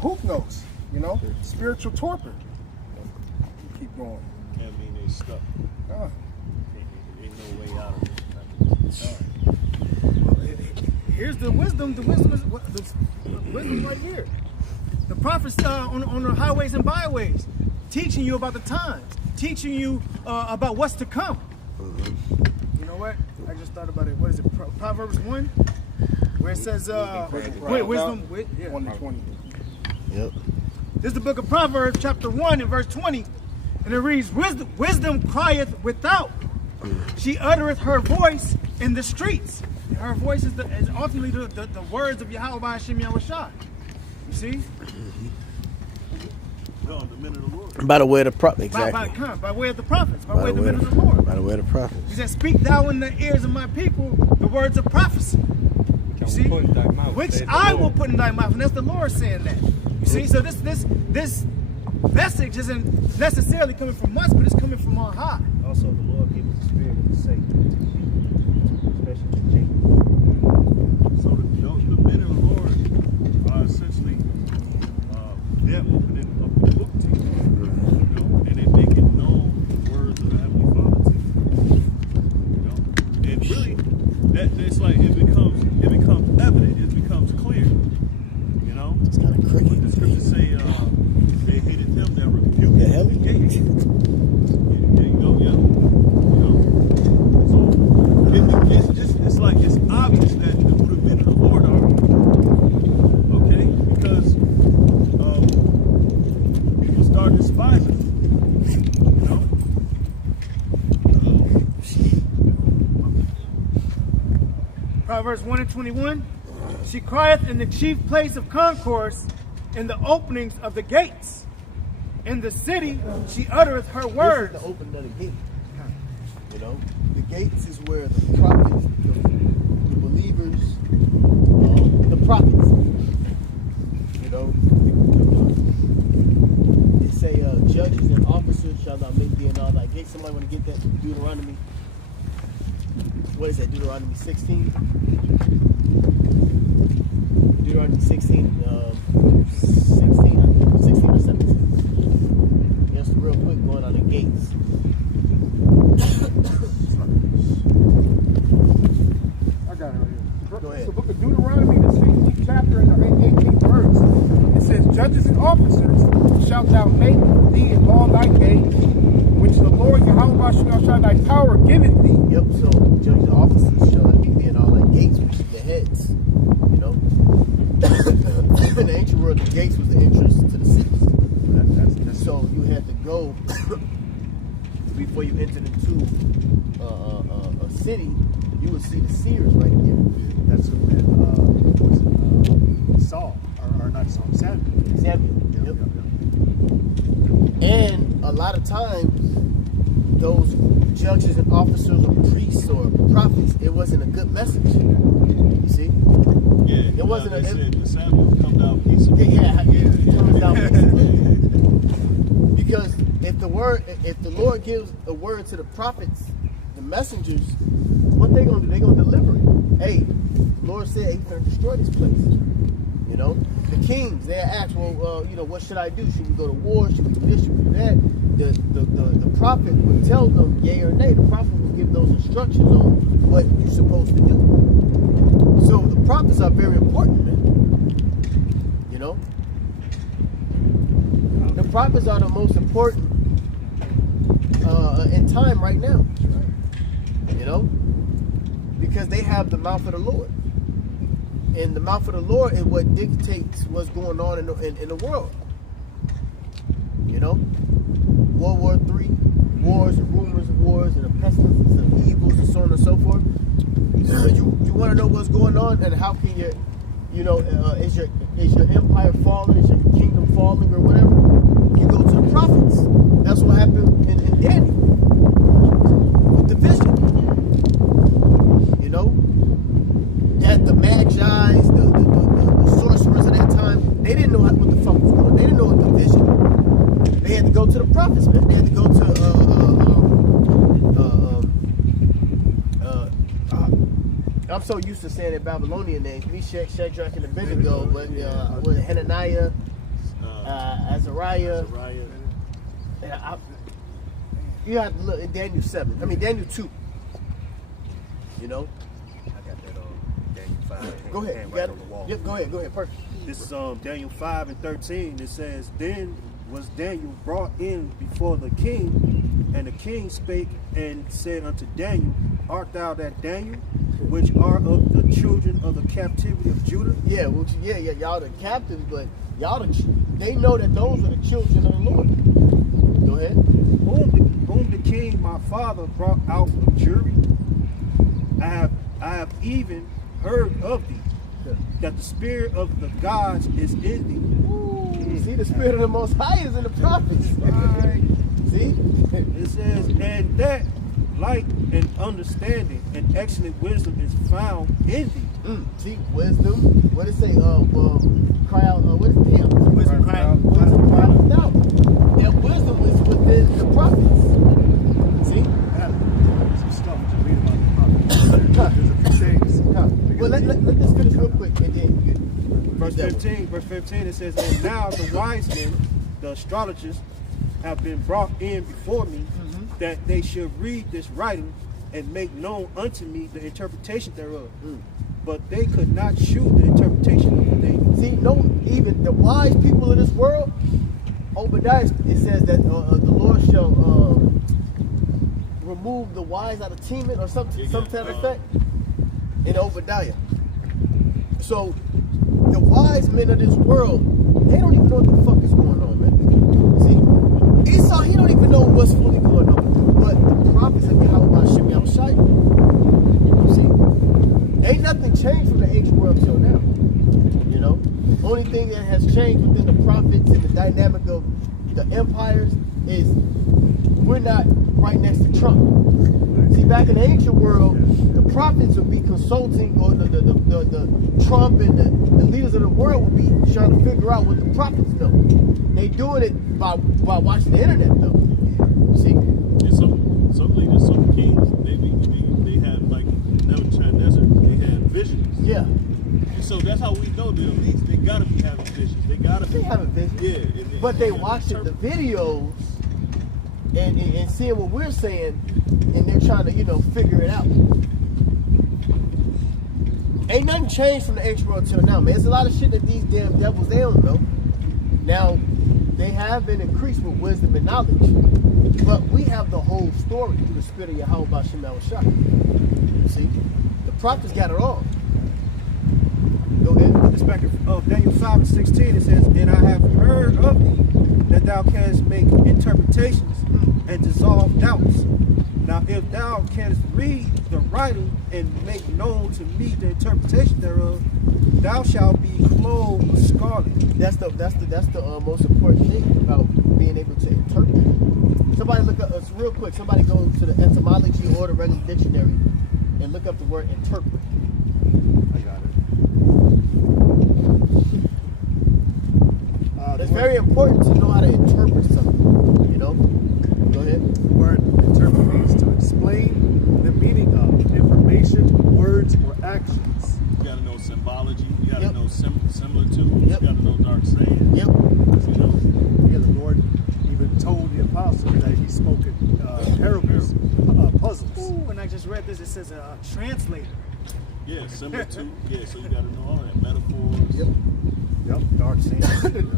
hoop notes, you know, spiritual torpor. Keep going. That mean they stuck. Ain't no way out of it. Here's the wisdom. The wisdom is the wisdom right here. The prophets on the highways and byways, teaching you about the times, teaching you about what's to come. You know what? I just thought about it. What is it? Proverbs 1, where it says, wisdom. 1-20. Yep. This is the book of Proverbs, chapter 1 and verse 20, and it reads, "Wisdom crieth without; she uttereth her voice in the streets." Her voice is ultimately the words of Yahweh Hashem Yahushua. You see? No, the men of the Lord. By the way of the prophet, exactly. By way of the prophets, by way of the men of the Lord. By the way of the prophets. He said, "Speak thou in the ears of my people the words of prophecy." You see? Which I will put in thy mouth. And that's the Lord saying that. You see? So this message isn't necessarily coming from us, but it's coming from on high. Also, the Lord gave us the spirit of the Satan, especially the Jacob. So the men of the Lord are essentially they're opening up the book to you, and they're making known the words of the Heavenly Father to you. And really, it's like it becomes evident, it becomes clear. You know, it's kind of cricket. The scriptures say they hated him that rebuked the gate. It's like it's obvious that who the men of the Lord are. Okay, because people start despising them. You know? Proverbs 1 and 21. She crieth in the chief place of concourse, in the openings of the gates. In the city she uttereth her words. This is the opening of the gate. You know, the gates is where the prophets, the believers, the prophets. You know, they say judges and officers shall not make thee in all thy gates. Somebody want to get that from Deuteronomy? What is that? Deuteronomy 16. Deuteronomy 16, 16 or 17. Just real quick, going on the gates. I got it right here. Go ahead. It's the book of Deuteronomy, the 16th chapter and the 18th verse. It says, "Judges and officers shalt thou make thee in all thy gates, which the Lord Yahweh shall thy power giveth thee." Yep, so judges and officers shall not make thee in all thy gates, which is your heads. You know? In the ancient world, the gates was the entrance to the cities. So you had to go before you entered into a city. You would see the seers right there. That's Saul, or not Saul, Samuel. Yep. And a lot of times, those judges and officers or priests or prophets, it wasn't a good message. You see? Yeah, it wasn't they said the Samuel come down peaceably. Yeah, it comes down peaceably. Because if the Lord gives a word to the prophets, the messengers, what they gonna do? They gonna deliver it. Hey, the Lord said He's gonna destroy this place. You know, the kings they ask, well, you know, what should I do? Should we go to war? Should we do this? Should we do that? The prophet would tell them yea or nay. The prophet would give those instructions on what you're supposed to do. So the prophets are very important, man. You know, the prophets are the most important in time right now. You know, because they have the mouth of the Lord, and the mouth of the Lord is what dictates what's going on in the world. You know, World War III, wars and rumors of wars and the pestilences and evils and so on and so forth. So you want to know what's going on and how can you know, is your empire falling? Is your kingdom falling or whatever? You go to the prophets. That's what happened in Daniel with the vision. You know, that the magi's, the sorcerers of that time, they didn't know what the fuck was going on. They didn't know what the vision. They had to go to the prophets, man. They had to go to I'm so used to saying their Babylonian names, Meshach, Shadrach, and Abednego, but with Hananiah, Azariah. You have to look in Daniel 2. You know? I got that on Daniel 5. Go ahead. You Right got on the wall. it? Yep, go ahead, perfect. This is Daniel 5:13. It says, Then was Daniel brought in before the king, and the king spake and said unto Daniel, Art thou that Daniel, which are of the children of the captivity of Judah? Yeah, y'all the captains, but they know that those are the children of the Lord. Go ahead. Whom the king my father brought out of Jewry. I have even heard of thee, that the spirit of the gods is in thee. See, the spirit of the Most High is in the prophets. Right. See? It says, and that light and understanding and excellent wisdom is found in thee. See, wisdom. What did it say? Cry out. What is it? Damn. Wisdom cry out. Wisdom cry out without. That wisdom is within the prophets. See? Some stuff to read about the prophet. There's a few things. Well, let's finish real quick and then you get Verse 15, it says, And now the wise men, the astrologers, have been brought in before me, that they should read this writing and make known unto me the interpretation thereof. But they could not shew the interpretation of the thing. See, no, even the wise people of this world, Obadiah, it says that the Lord shall remove the wise out of Teman or some to that effect in Obadiah. So the wise men of this world, they don't even know what the fuck is going on, man. See, Esau, he don't even know what's fully going on. But the prophets of Yahweh Hashem Yahushai, see, ain't nothing changed from the ancient world till now. You know, only thing that has changed within the prophets and the dynamic of the empires is we're not right next to Trump. See, back in the ancient world, the prophets would be consulting, or the Trump and the leaders of the world would be trying to figure out what the prophets know. They doing it by watching the internet, though. See, And some leaders, some kings, they had, like Nebuchadnezzar, they had visions. yeah, And so that's how we know the elites, they gotta be having visions. They gotta be. they have a vision. Yeah. But they watching the videos and seeing what we're saying, and they're trying to, figure it out. Ain't nothing changed from the ancient world till now, man. There's a lot of shit that these damn devils, they don't know. Now, they have been increased with wisdom and knowledge, but we have the whole story through the spirit of Yahweh Bashem Shah. See? The prophets got it all. Go ahead. This back in Daniel 5:16, it says, And I have heard of thee, that thou canst make interpretations and dissolve doubts. Now if thou canst read the writing and make known to me the interpretation thereof, thou shalt be clothed with scarlet. That's the most important thing about being able to interpret. Somebody look up real quick. Somebody go to the etymology or the regular dictionary and look up the word interpret. I got it. It's very important to know how to interpret something. You know. Go ahead. The word interpret means to explain the meaning of information, words, or actions. You gotta know symbology. You gotta Yep. know similar to. Yep. You gotta know dark saying. Yep. You know. Yeah, the Lord even told the apostles that he spoke in parables, puzzles. Ooh, and I just read this. It says a translator. Yeah, similar to. Yeah, so you gotta know all that metaphors. Yep. Yep, dark sayings.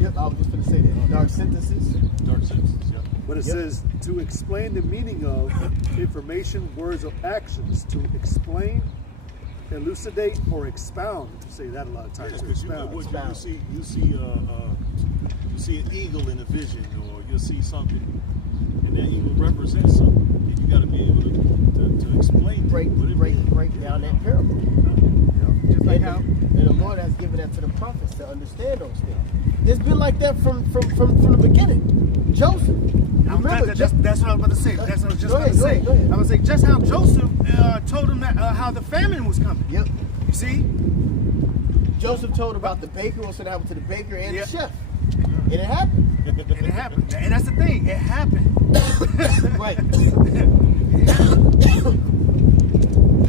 Yep. I was just gonna say that. Dark synthesis. Dark senses. Yep. But it Yep. says to explain the meaning of information, words, or actions. To explain, elucidate, or expound. Say that a lot of times. To Because you expound. see an eagle in a vision, or you'll see something, and that eagle represents something. And you got to be able to explain what it means. Break down that parable. Just like And how the Lord has given that to the prophets to understand those things. It's been like that from the beginning. Joseph. Remember, that's what I was about to say. That's what I was just Go about to ahead, say. go ahead. I was say just how Joseph told him that how the famine was coming. Yep. You see? Joseph told about the baker, what's going to happen to the baker and Yep. the chef. And it happened. And it happened. And that's the thing. It happened. Right.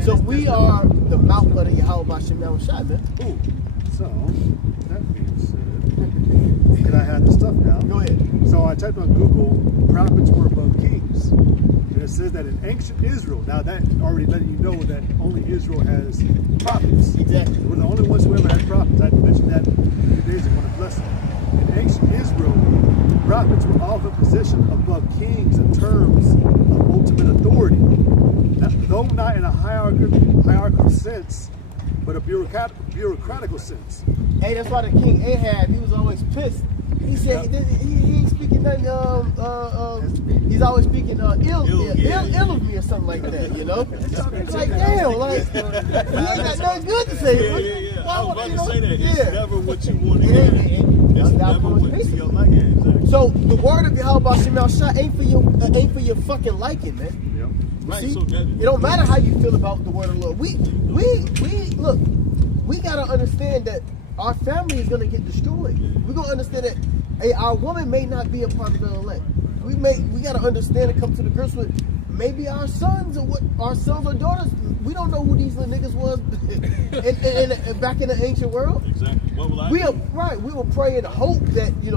So we are the mouth of the Yahweh Bashem Yahushua, man. Ooh. So, that being said, can I have the stuff now? Go ahead. So I typed on Google, prophets were above kings. And it says that in ancient Israel, now that already letting you know that only Israel has prophets. Exactly. We're the only ones who ever had prophets. I mentioned that a few days ago in a blessing. In ancient Israel, prophets were often positioned above kings in terms of ultimate authority. Though not in a hierarchical sense, but a bureaucratical sense. Hey, that's why the King Ahab, he was always pissed. He said he ain't speaking nothing. He's always speaking ill of me or something like that. You know, it's like damn, like he ain't got nothing good to say. Yeah. Why I was would- about you to know? say that. Yeah. It's never what you want to Yeah, hear. and It's that's never what what it's you like. Yeah, exactly. So the word of Yahweh Bashem Yahushua ain't for your fucking liking, man. Yep. Right, See, so that- it don't matter how you feel about the word of the Lord. We look, we gotta understand that our family is gonna get destroyed. We're gonna understand that our woman may not be a part of the elect. We gotta understand and come to the grips with maybe our sons or daughters. We don't know who these little niggas was in back in the ancient world. Exactly. What will I We do? are right. We will pray and hope that they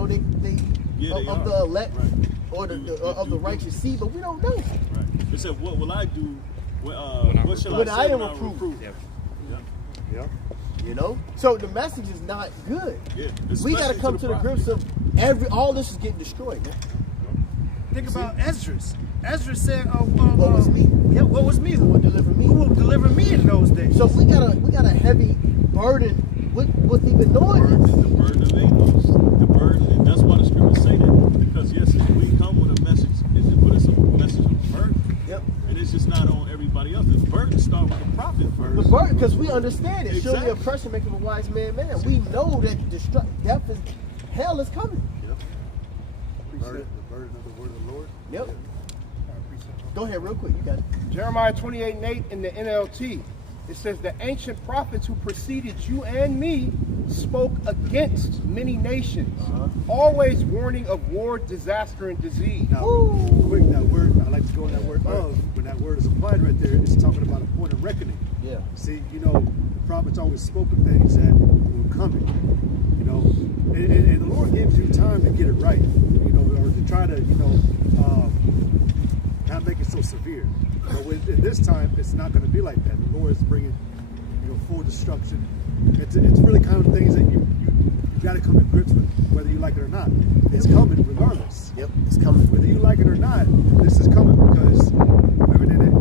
Yeah, they of are. the elect Right. or of the righteous seed, but we don't know. Right. It said, what will I do? What shall When I say I am when approved. Yeah. Yep. You know, so the message is not good. Yeah. We got to Especially come to the prophet. grips of all this is getting destroyed. Man. Think about Esdras. Esdras said, What was me? Yeah, what was me? Who will deliver me? Who will deliver me in those days? So we got a heavy burden with even knowing this. The burden of angels. The burden, and that's why the scriptures say that. Because yes, if we come with a message, but it's a message of burden. Yep. And it's just not on everybody else. The burden starts with the prophet first. The burden, because we understand it. Surely Exactly. oppression makes him a wise man. We know that death is hell is coming. The burden of the word of the Lord. Yep. Go ahead, real quick. You got it. Jeremiah 28:8 in the NLT. It says, the ancient prophets who preceded you and me spoke against many nations, always warning of war, disaster, and disease. Now, real quick, that word, I like to go in that word of, when that word is applied right there, it's talking about a point of reckoning. Yeah. See, the prophets always spoke of things that were coming, and the Lord gives you time to get it right, or to try to, not make it so severe. But in this time, it's not going to be like that. The Lord is bringing, full destruction. It's really kind of things that you got to come to grips with, whether you like it or not. It's coming regardless. Yep. It's coming. Whether you like it or not, this is coming because everything that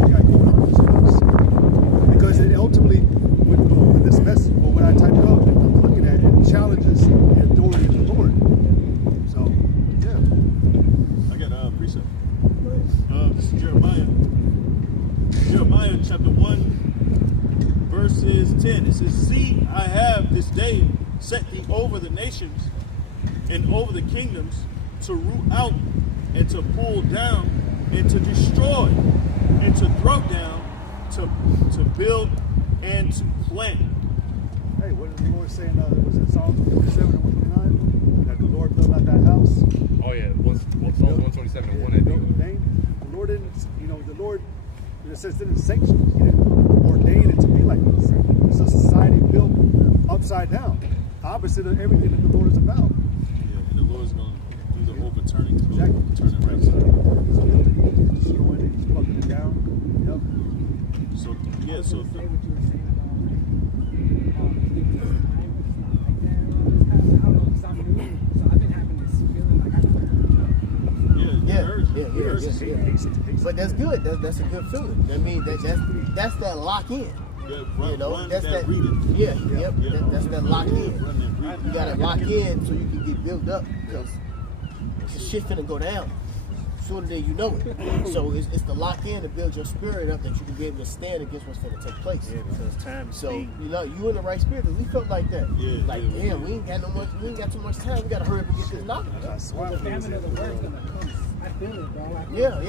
you got to keep conscious. Because it ultimately, with this message, what I typed up, I'm looking at it challenges the authority of the Lord. So, yeah. I got a precept. This is Jeremiah. Jeremiah chapter 1, verses 10. It says, see, I have this day set thee over the nations and over the kingdoms to root out and to pull down and to destroy and to throw down, to build and to plant. Hey, what did the Lord say was it Psalm 57 and 129? That the Lord built not that house. Oh yeah, Psalm 127 and 1. I think. The Lord didn't, the Lord, it says, didn't sanction, he didn't ordain it to be like this. It's a society built upside down, opposite of everything that the Lord is about. Yeah, and the Lord's going to do the overturning. He's Exactly. going to turn it right side. He's building it, he's destroying it, he's plugging it down. Yep. So, yeah, so But that's good. That's a good feeling. I mean, that's that lock in. That's that. That's that lock in. You gotta lock in so you can get built up because shit finna go down sooner than you know it. So it's the lock in to build your spirit up that you can be able to stand against what's finna take place. Yeah, because time So speed. you in the right spirit. 'Cause we felt like that. Yeah, like yeah. damn, we ain't got too much time. We gotta hurry up and get this knocked. That's why The famine of the word's gonna come. I feel it, bro. Like, Yeah.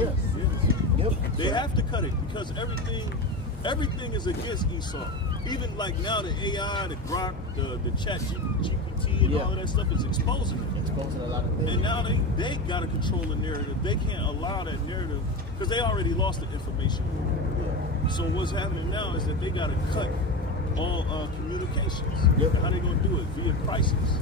Yep. they have to cut it because everything is against Esau. even like now the AI, the Grok, the Chat GPT, and all of that stuff is exposing them. Exposing a lot of things. And now they got to control the narrative. They can't allow that narrative because they already lost the information. Yeah. So what's happening now is that they got to cut all communications. Yep. How they gonna do it? Via crisis.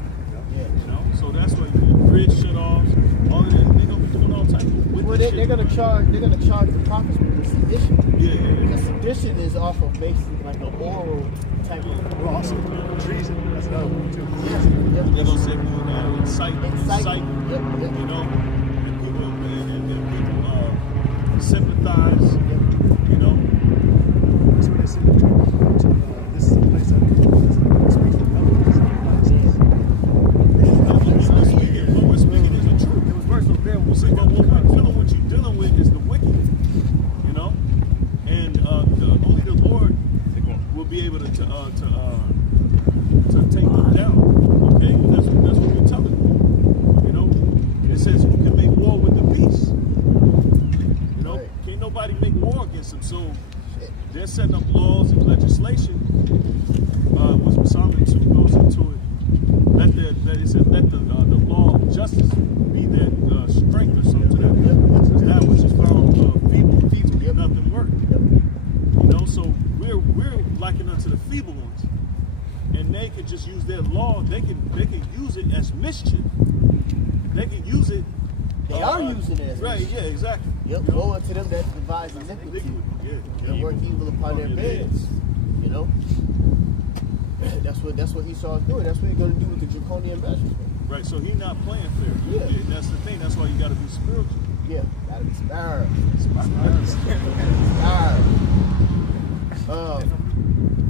Yeah. You know, so that's why grid shut offs, all of that. They gonna be doing all types of wicked Well, shit. they're gonna charge the prophets with sedition. Yeah. Because sedition is off of basically like an oral type of. Well, also treason. That's another one too. Yes. They're gonna say we now incite. Yep. You know, and people sympathize. You know. That's what they say. This is a place that speaks to eloquence. What we're speaking is the truth. It was worse than them. We'll say, but what you're dealing with is the wicked, you know, and only the Lord will be able to take them down. Okay, that's what we're telling you. You know, it says you can make war with the beast. You know, can't nobody make war against them. So they're setting up laws and legislation. Which Psalm 2 goes into it. It says let the law of justice be their strength or something to that. That which is found feeble, nothing work. You know, so we're likened unto the feeble ones, and they can just use their law. They can use it as mischief. They can use it. They are using it as right. mischief. Yeah, exactly. Yep. Woe unto them that devise iniquity and work evil upon their beds. You know. That's what Esau is doing. That's what he's going to do with the draconian measures. Right, so he's not playing fair. Yeah. That's the thing. That's why you got to be spiritual. Yeah, gotta be spared.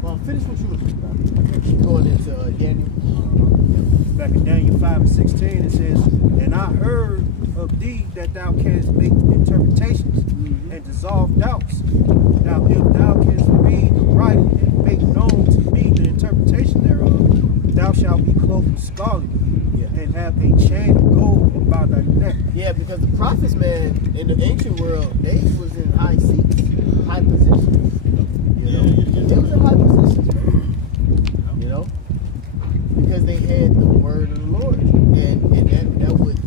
Well, finish what you were saying about. Keep going into Daniel. Back in Daniel 5:16, it says, "And I heard of thee that thou canst make interpretations and dissolve doubts. Now, if thou canst read the writing and make known to me the interpretation thereof, thou shalt be clothed with scarlet and have a chain of gold about thy neck." Yeah, because the prophets, man, in the ancient world, they was in high seats, high positions. You know, they was in high positions, man. You know, because they had the word of the Lord, and that would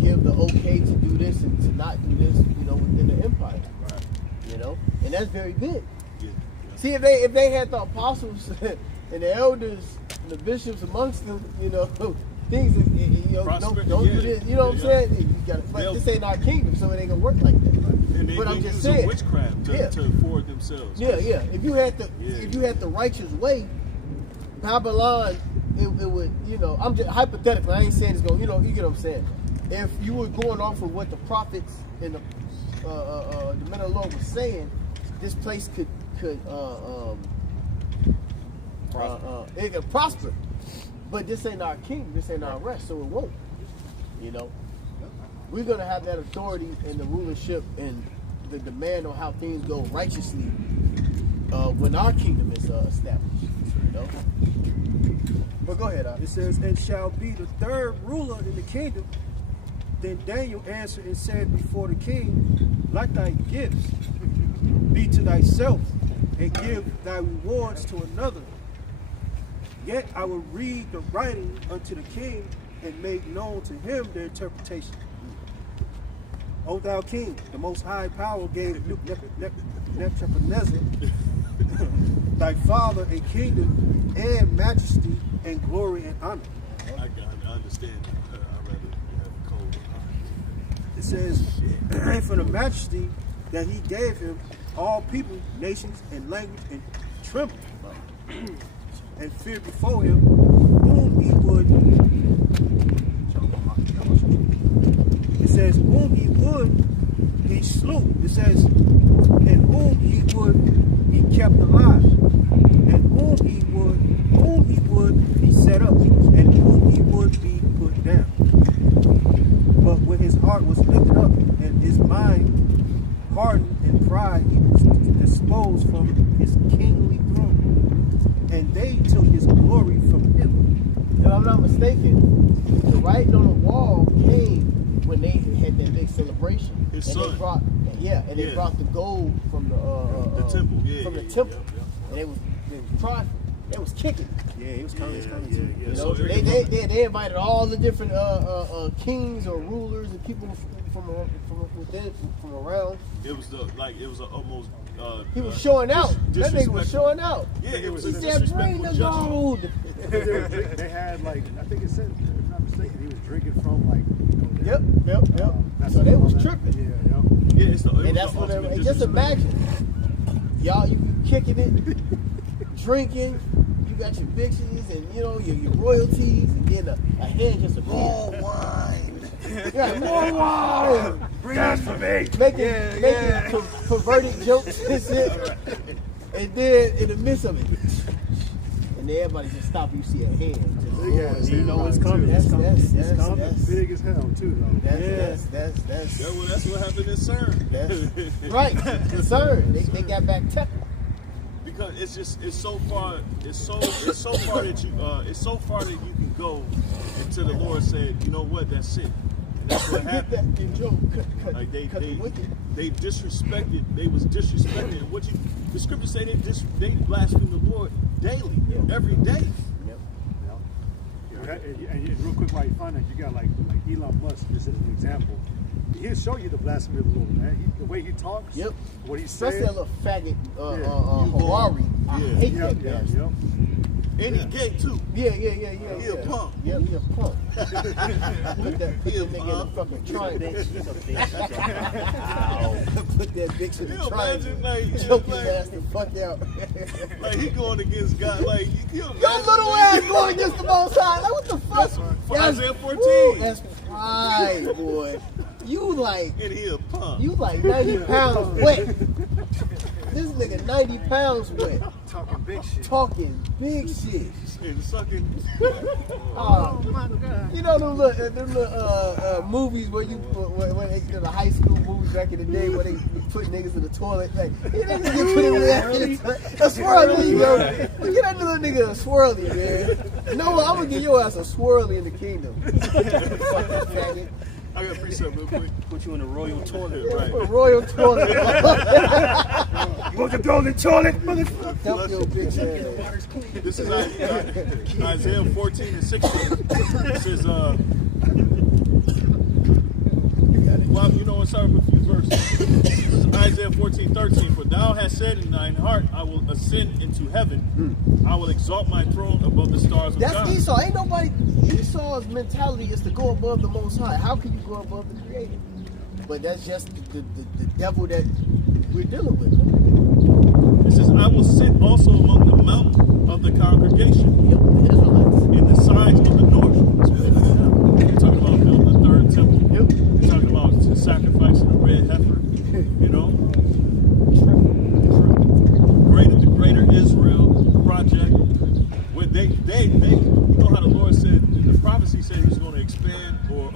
give the okay to do this and to not do this, you know, within the empire. Right. You know, and that's very good. Yeah. See, if they had the apostles and the elders, and the bishops amongst them, you know, things, you know, don't do this. You know what I'm saying? You gotta, but this ain't our kingdom, so it ain't gonna work like that. And they But I'm can just use saying, witchcraft to forward themselves. Yeah. If you had the righteous way, Babylon, it would, you know. I'm just hypothetically. I ain't saying it's going. You know, you get what I'm saying. If you were going off of what the prophets and the men of the Lord was saying, this place could it could prosper. But this ain't our kingdom. This ain't our rest, so it won't. You know, we're gonna have that authority and the rulership and the demand on how things go righteously when our kingdom is established. You know. But go ahead. It says, "And shall be the third ruler in the kingdom." Then Daniel answered and said before the king, "Let thy gifts be to thyself, and give thy rewards to another. Yet I will read the writing unto the king, and make known to him the interpretation. O thou king, the most high power gave Nebuchadnezzar thy father a kingdom and majesty and glory and honor." I understand. I'd rather have cold. It says, "And for the majesty that he gave him, all people, nations, and language, and trembled and feared before him, whom he would." It says, "Whom he would, he slew." It says, "And whom he would, he kept alive, and whom he would, he set up, and whom he would, be put down. But when his heart was lifted up, and his mind hardened in pride, he was disposed from his kingly throne, and they took his glory from him." If I'm not mistaken, the writing on the wall came when they had that big celebration. His and son. They brought, they brought the gold from the temple. from the temple. And prideful. They was kicking. Yeah, he was coming. Yeah. You So know, they invited all the different kings or rulers and people from around. it was almost. He was showing out. That nigga was disrespectful. showing out. Yeah, it was a He said, "Bring disrespectful the gesture. gold." They had like, I think it said, if I'm not mistaken, he was drinking from like. Yep. That's So they was all that. tripping. Yeah. Yeah, it And was that's the what ultimate they just disrespect. imagine. Y'all, you kicking it, drinking, you got your bitches and you know your royalties, and then a hand just a more wine. Yeah, more wine. Blasphemy. Making perverted jokes and shit. And then in the midst of it, and then everybody just stop. You see a hand. Just, You know it's coming. That's It's coming. that's Big as hell too, though. that's That's what happened in CERN. right. Concerned. They got back tepid. Because it's so far that you can go until the Lord said, you know what, that's it. And that's what Get happened. that in joke. Like They wicked. they disrespected. They was disrespected. And the scriptures say they blaspheme the Lord daily, every day. And real quick, while you find that, you got like Elon Musk, just as an example. He'll show you the blasphemy of the Lord, man. The way he talks, Yep. what he Especially says. that little faggot You Harari. I Yeah. hate that bastard. Yep. And he gay too. Yeah. He a punk. Yeah, he a punk. Put that He a nigga in the punk. fucking triangle. Put that bitch in You the triangle. imagine, like, Choke his ass the fuck out. like he going against God. Like you imagine, Your little ass going against the Most High. Like, what the fuck? For Isaiah 14. Woo, that's right, boy. You like And he a punk. 90 pounds wet. This nigga 90 pounds wet. Talking big shit. Talking big shit. And sucking. Oh my God. You know them little movies where when they did the high school movies back in the day where they put niggas in the toilet, like you niggas get put in the a swirly, yo. Get that little nigga a swirly, man. No, I'm gonna give your ass a swirly in the kingdom. Fucking faggot. I got a precept real quick. Put you in the royal toilet. Right. A royal toilet. You want to go in the toilet? Dump your bitch ass. This is Isaiah 14 and 16. It says, well, you know, let's start with a few verses. This is Isaiah 14:13. For thou hast said in thine heart, I will ascend into heaven. I will exalt my throne above the stars of That's God. Esau. Ain't nobody. Esau's mentality is to go above the Most High. How can you go above the Creator? But that's just the devil that we're dealing with. It says, I will sit also among the mount of the congregation Yep, the Israelites. in the sides of the north. You're talking about building the third temple. Yep. You're talking about sacrificing a red heifer. You know? The greater Israel project. Where they you know how the Lord said, the prophecy said he's going to expand or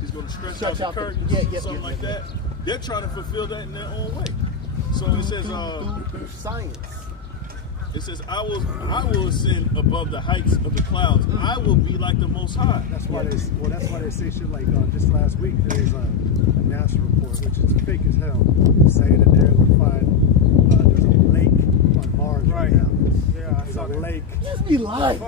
he's going to stretch out the curtain, something like that. They're trying to fulfill that in their own way. So it says, through science. it says, I will ascend above the heights of the clouds. I will be like the Most High. That's why they say shit like just last week there was a NASA report, which is fake as hell, saying that they're going to find there's a lake on Mars right now. Yeah, There's a lake. Just be lying.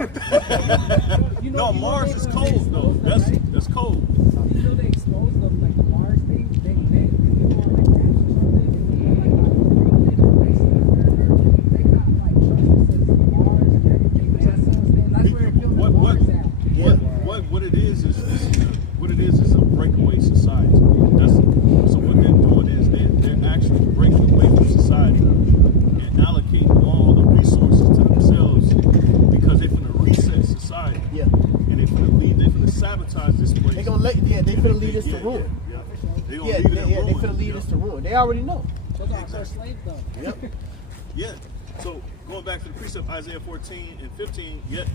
No, Mars is cold though. That's cold. You know they exposed them like the Mars thing. They people on like ranch or something. They got like trucks that says Mars and everything. That's where they're filming Mars at. What it is a breakaway society. So what they're doing is they're actually breaking away from society and allocating all the resources to themselves because they're going to reset society. Yeah. And they're going to sabotage this place. They finna lead us to ruin. They're Yeah, going to lead it they in ruin. finna lead us to ruin. They already know. Those are our slaves though. Yep. Yeah. So going back to the precept Isaiah 14 and 15, yet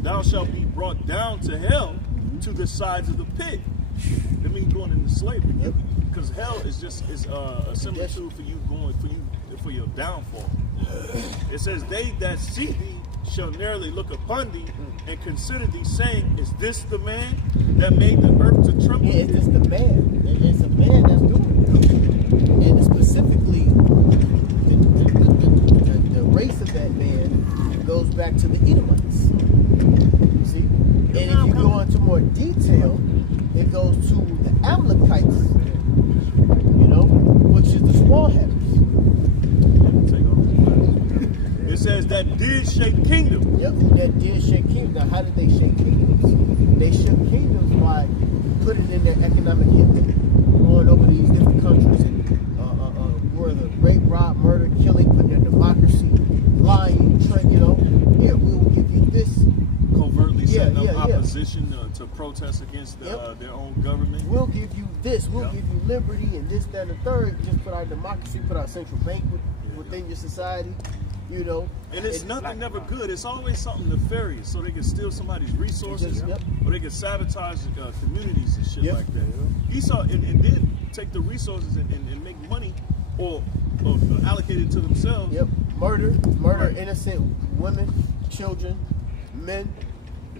thou shalt be brought down to hell to the sides of the pit. That means going into slavery. Yep. Because hell is just a similitude for your downfall. It says, they that see thee shall narrowly look upon thee and consider thee, saying, is this the man that made the earth to tremble? Yeah, it's just the man. It's a man that's doing it. And it's specifically the race rest of that band goes back to the Edomites. See? And if you go into more detail, it goes to the Amalekites, you know, which is the small hatters. It says that did shake kingdom. Yep, that did shake kingdoms. Now, how did they shake kingdoms? They shook kingdoms by putting in their economic hit, going over these different countries and where the rape, rob, murder, killing, putting their democracy, lying, you know. Here, we will give you this. Covertly setting up opposition to protest against their own government. We'll give you this. We'll give you liberty and this, that, and the third. Just put our democracy, put our central bank within your society. You know, and it's nothing never good. It's always something nefarious, so they can steal somebody's resources, or they can sabotage communities and shit like that. Esau and then take the resources and make money or allocate it to themselves. Yep, murder innocent women, children, men.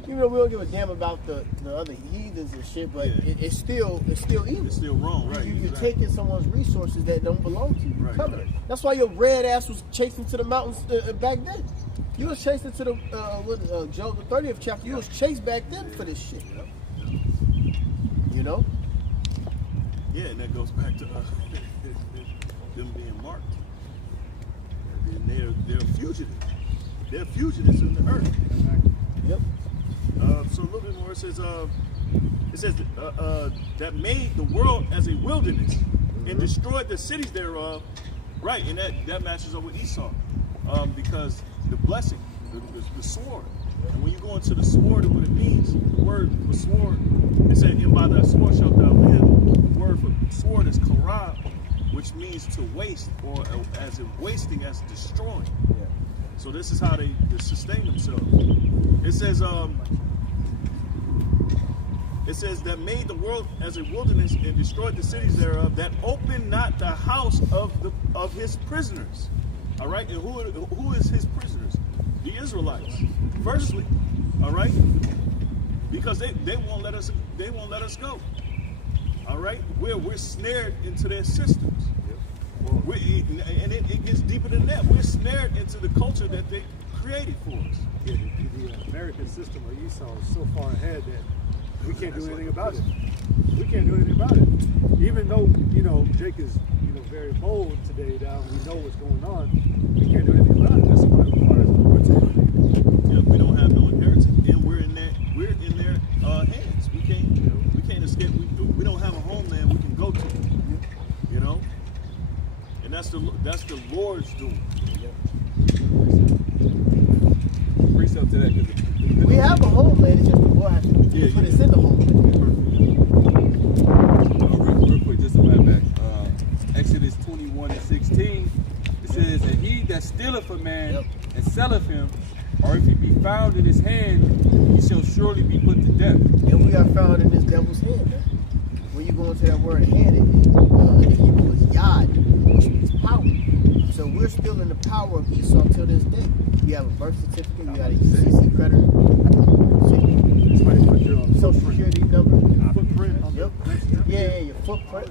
You know, we don't give a damn about the other heathens and shit, but it's still evil. It's still wrong, right? You're taking someone's resources that don't belong to you. Right, right. That's why your red ass was chasing to the mountains back then. You was chasing to the Job the 30th chapter. You was chased back then for this shit. You know? Yeah, and that goes back to them being marked. And they're fugitives. They're fugitives in the earth. Yep. So a little bit more. It says that made the world as a wilderness and destroyed the cities thereof. Right, and that matches up with Esau, because the blessing, the sword. And when you go into the sword and what it means, the word for sword, it said, "And by thy sword shalt thou live." The word for sword is karab, which means to waste, or as in wasting, as destroying. Yeah. So this is how they sustain themselves. It says that made the world as a wilderness and destroyed the cities thereof, that opened not the house of his prisoners. All right, and who is his prisoners? The Israelites. Firstly, all right, because they won't let us go. All right, we're snared into their systems. And it gets deeper than that. We're snared into the culture that they created for us. Yeah, the American system of Esau is so far ahead that we can't do anything about it. We can't do anything about it. Even though, you know, Jake is, you know, very bold today, that we know what's going on, we can't do anything about it. That's what what's happening. Yeah, we don't have no inheritance, and we're in their hands. We can't escape. We don't have a homeland we can go to. You know, and that's the Lord's doing. Precept to that, because we have a homeland. It's just the Lord has to put us in the homeland. Real quick, just a matter back. Exodus 21:16. It says, "And he that stealeth a man and selleth him, or if he be found in his hand, he shall surely be put to death." And we are found in this devil's hand, man. When you go into that word hand, in Hebrew is yad, which means power. So we're still in the power of Esau till this day. You have a birth certificate, you got a UCC creditor, social security number, footprint on your footprint.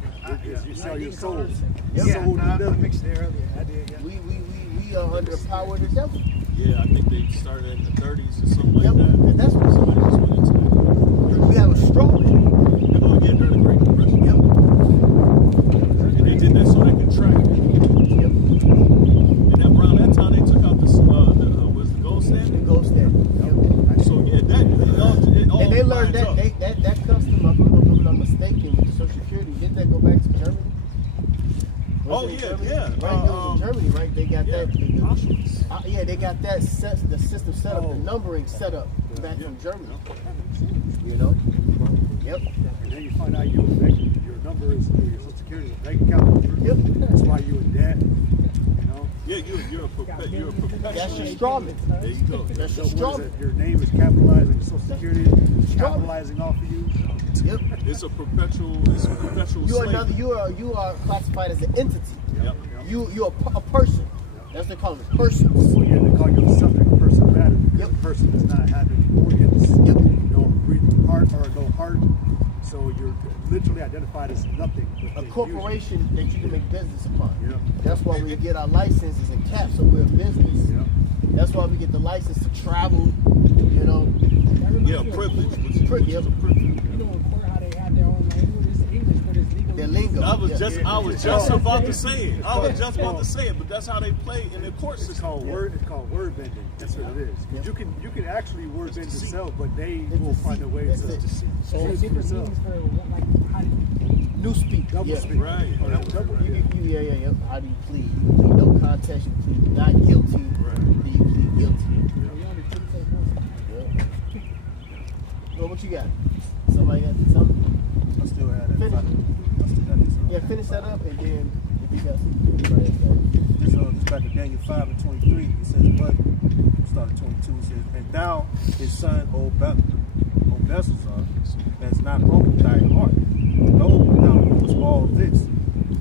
You sell your soul. Yeah, I mixed there earlier. I did, yeah. We are under the power of the devil. Yeah, I think they started in the 30s or something like that. And that's what Somebody just went into it. we have a straw man. Oh, yeah, during the Great Depression. Yep. And they did that so they could track. Yep. And around that time, they took out the gold standard. The gold standard. Yep. So yeah, it all and they learned lines that up. that custom, if I'm not mistaken, with the Social Security, didn't that go back to Germany? Oh yeah, Germany? yeah. Right, it was in Germany, right? They got that. Auschwitz. They got that the system set up, the numbering set up back from Germany. You know? Yep. And then you find out your number is your Social Security bank account. Yep. That's why you in debt. You know. Yeah, you're a perpetual. That's your straw man. There you go. That's So your straw what is man. it? Your name is capitalizing your Social Security, capitalizing off of you. Yep. It's a perpetual slavery. You are classified as an entity. Yep. You're a person. That's what they call them, persons. Well, yeah, they call you a subject person matter because Yep. the person does not have any organs. Yep. No breathing heart or no heart. So you're literally identified as nothing. A corporation that you can make business upon. Yeah. That's why we get our licenses and caps, so we're a business. Yeah. That's why we get the license to travel, you know. Yeah, privilege. Yep. You know, in court how they have their own language, it's English, but it's legal. Their lingo. I was Yeah. just about to say it. I was just about to say it, but that's how they play in the court It's system. called word. It's called word bending. That's what it is. Yeah. You can actually word bend deceit. yourself, but they It's will find a way That's to it. So use different yourself. meanings for like how do you New speak. Double Yeah. speak. Right. Oh, double. Yeah. How do you plead? You plead no contest. You plead not guilty. Right. Then you plead guilty. you only plead to the person. Yeah. Well, what you got? Somebody got something? I still have that. Finish. I still got this. Yeah, finish that up, and then if you got something, everybody else got it. This back to Daniel 5:23. It says, but start at 22. It says, and thou, his son, O Belshazzar, has not humbled thy heart, though thou knowest all this,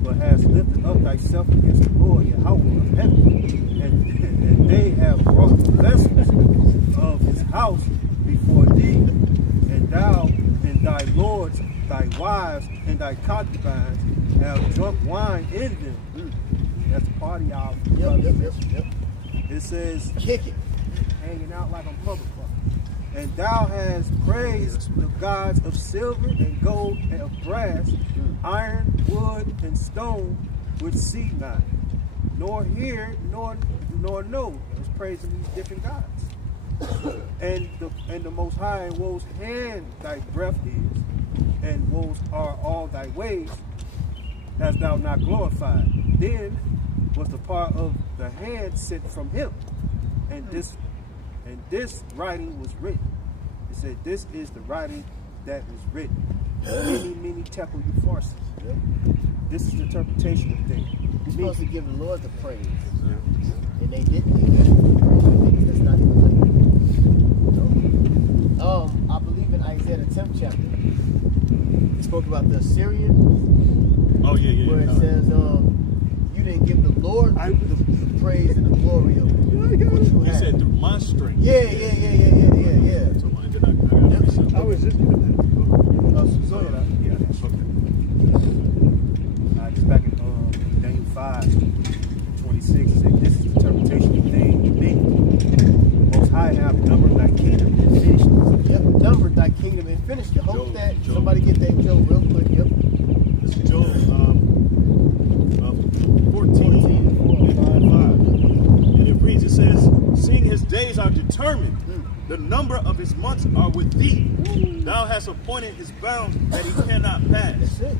but hast lifted up thyself against the Lord Yahweh of heaven, and they have brought the vessels of his house before thee, and thou and thy lords, thy wives, and thy concubines have drunk wine in them. That's a party out. Yep. It says, Kick it. hanging out like a motherfucker. And thou hast praised the gods of silver and gold and of brass, iron, wood, and stone, which see not, nor hear, nor know. It's praising these different gods. and the Most High, in woe's hand thy breath is, and woes are all thy ways, hast thou not glorified. Then was the part of the hand sent from him, and this writing was written. It said, this is the writing that was written. Many tekel upharsin. Yep. This is the interpretation of things. You're supposed to give the Lord the praise. And they didn't. That's not even like it. I believe in Isaiah the 10th chapter. It spoke about the Assyrian, Oh yeah. where it says, you didn't give the Lord the praise and the glory of what you He had. said through my strength. Yeah. So I got something. I was just doing that. So go ahead. Yeah. Just back in Daniel 5:26, it said, this is the interpretation of things. Many. Most High have numbered thy kingdom and finished it. Yep, numbered thy kingdom and finished it. Hold Job, that. Job. Somebody get that Job real quick. Yep. This is Job 14 and 5. And it reads, it says, seeing his days are determined, the number of his months are with thee. Thou hast appointed his bounds that he cannot pass. That's it.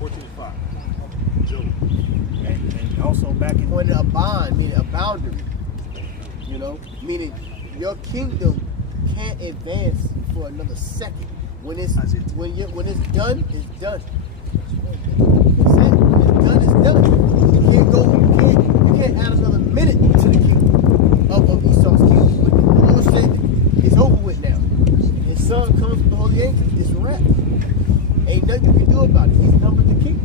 14 and 5. Job. And also back in Appointed a bond, meaning a boundary. You know, meaning your kingdom can't advance for another second. When it's done, it's done. That's it. When it's done, it's done. You can't go. You can't add another minute to the kingdom of Esau's kingdom. But the Lord said it's over with now. His son comes with the holy angels. It's a wrap. Ain't nothing you can do about it. He's numbered the kingdom.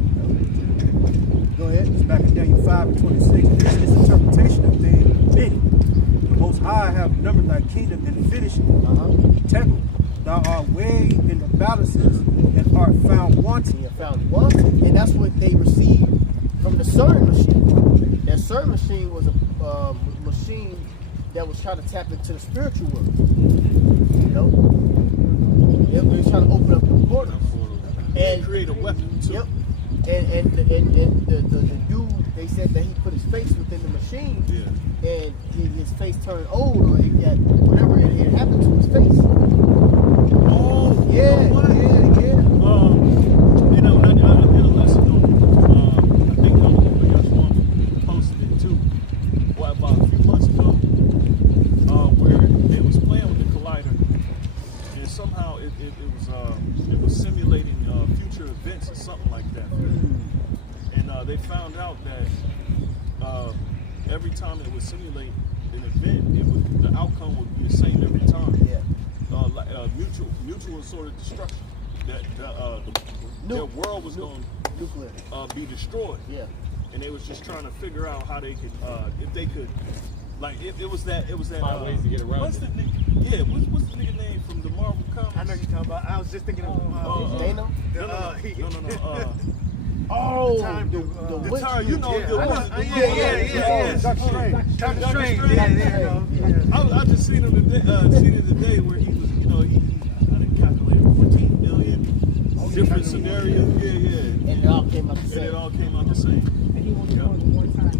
Go ahead. It's back in Daniel 5:26. This is interpretation of things many. The Most High have numbered thy kingdom and finished it. Tekel, thou art weighed in the balances and art found wanting. You found one, and that's what they received from the CERN machine. That CERN machine was a machine that was trying to tap into the spiritual world. You know, it was trying to open up the portals And create a weapon too. Yep. And the dude, they said that he put his face within the machine, and his face turned old, or it got whatever it had happened to his face. Oh, Yeah. You know, I did a lesson on, I think Yashua posted it too, about a few months ago, where they was playing with the collider, and somehow it was simulating future events or something like that. And they found out that every time it would simulate an event, the outcome would be the same every time. Yeah. Mutual sort of destruction. That their world was going Nuclear. to be destroyed. Yeah. And they was just trying to figure out how they could, if they could, like it was that. Find ways to get around what's it. the nigga? Yeah, what's the nigga name from the Marvel comics? I know you're talking about. I was just thinking of Dano? No. Oh, time, the The witch. time, you know, the Yeah, Doctor Strange. Doctor Strange. I just seen him today where he was, you know, he I didn't calculate 14 million different scenarios. Yeah. And it all came out the And same. it all came out the same. And he only won one time out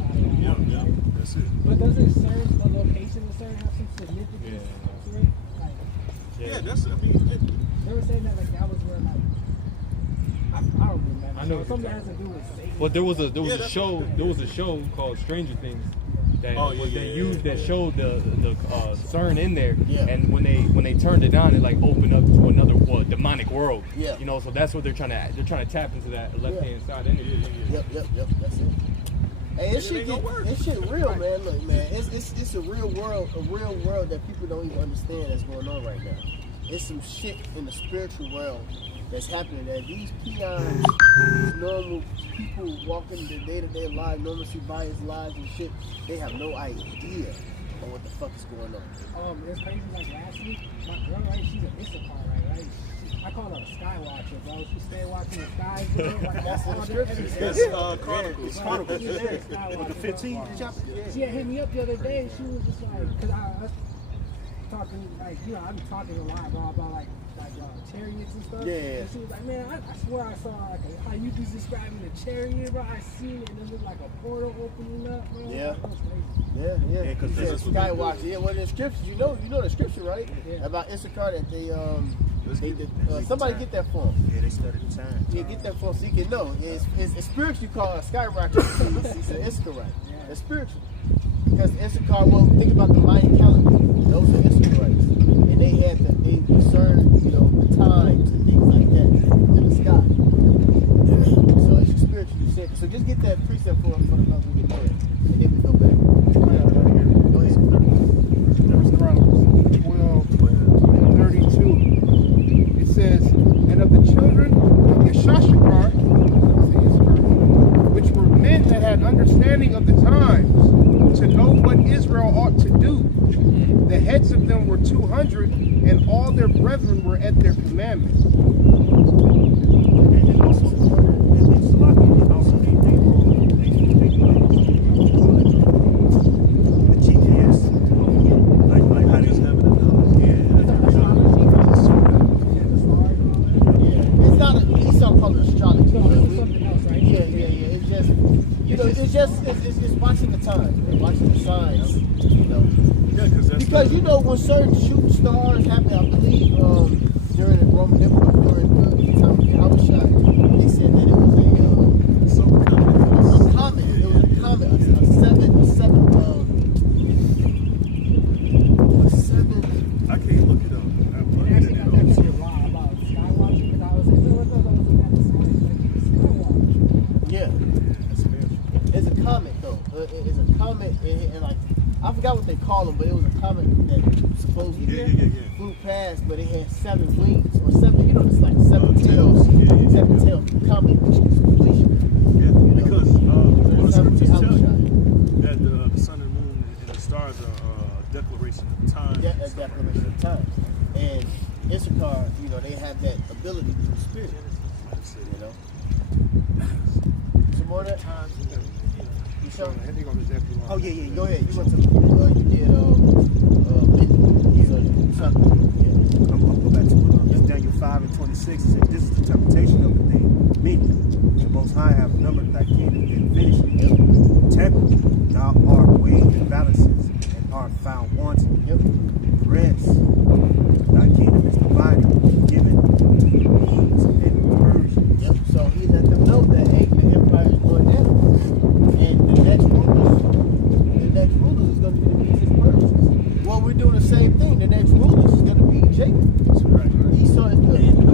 of that. Yeah. That's it. But doesn't CERN, the location of CERN, have some significance to it? Like, Yeah, that's. I mean, they were saying that like that was where like I don't remember. I know what Something you're that has to do with Satan. Well, there was a that's show. what- There was a show called Stranger Things that Yeah. showed the CERN in there. Yeah. And when they turned it on, it like opened up to another demonic world. Yeah. You know, so that's what they're trying to tap into that left hand side energy. Yep. That's it. Hey, this shit real, man. Look, man, it's a real world that people don't even understand that's going on right now. It's some shit in the spiritual realm that's happening that these peons, these normal people walking their day-to-day lives, normalcy bias lives and shit, they have no idea of what the fuck is going on. It's crazy. Like last week, my girl, right? She's an Issachar, right? I call her a sky watcher, bro. She stay watching the skies, bro. Like, That's in the all day, scriptures. every day. that's Chronicles. Chronicles, With the 15th chapter. She had hit me up the other day, and she was just like, because I was talking, like, you know, I be talking a lot, bro, about like chariots and stuff. Yeah. And she was like, man, I swear I saw like how you just describing a chariot, bro. I seen it, and it looked like a portal opening up, bro. Yeah. That was crazy. Yeah, because he said that's what they do. Skywatcher. Yeah, well, the scriptures, you know the scripture, right? Yeah. About Issachar that they did. Let's Somebody time. get that for him. Yeah, they studied the time. Yeah, get that for him so you can know. It's spiritually called a skywatcher. It's an Issacharite. It's spiritual. Because Issachar, well, think about the Mayan calendar. Those are Issacharites. And they discerned, you know, the times and things like that in the sky. So it's spiritually sick. So just get that precept for the month we get married. And then we go back. Go ahead. First Chronicles 12:32. It says, and of the children of Yeshashakar, which were men that had understanding of the times, to know what Israel ought to do. The heads of them were 200, and all their brethren were at their commandment. And also, the GPS. Like how they have it. It's not he's not called it astrology. No, it was something else, right? Yeah. It's just, you know, it's watching the time, watching the signs, you know. Yeah, Because you know when certain shooting stars happen, I believe during the Roman Empire, during the time of Yahushua, they said that it was a comet. It was a comet, a seven. I can't look it up. I'm And looking actually at got it that all. to a lot about skywatching, because I was like, no, I thought that was about the skywatch. Yeah. It's a comet though. It's a comet, and like I forgot what they call them, but it was a comet that supposedly Yeah. flew past, but it had 7 wings or 7. You know, it's like 7 tails. Yeah. 7 tail comet, which is completion. Yeah, because what the That's how scriptures we tell you shot. that the sun and moon and the stars are a declaration of time. Yeah, that's declaration of times. And Issachar, you know, they have that ability through spirit. You know. Some more of that. You sure? Oh, yeah. Go ahead. You went to you did so I'm going to go back to it's Daniel 5:26. It says, this is the interpretation of the thing. Meaning, the Most High have numbered thy kingdom and finished it. Temple, thou art weighed in balances and art found wanting. Yep. The rest, thy kingdom is divided, given to Medes and Persia. Yep. So he let them know that hey, the empire is going down. And the next rulers is going to be the Medes and Persians. Well, we're doing the same thing. The next rulers is going to be Jacob. Esau is the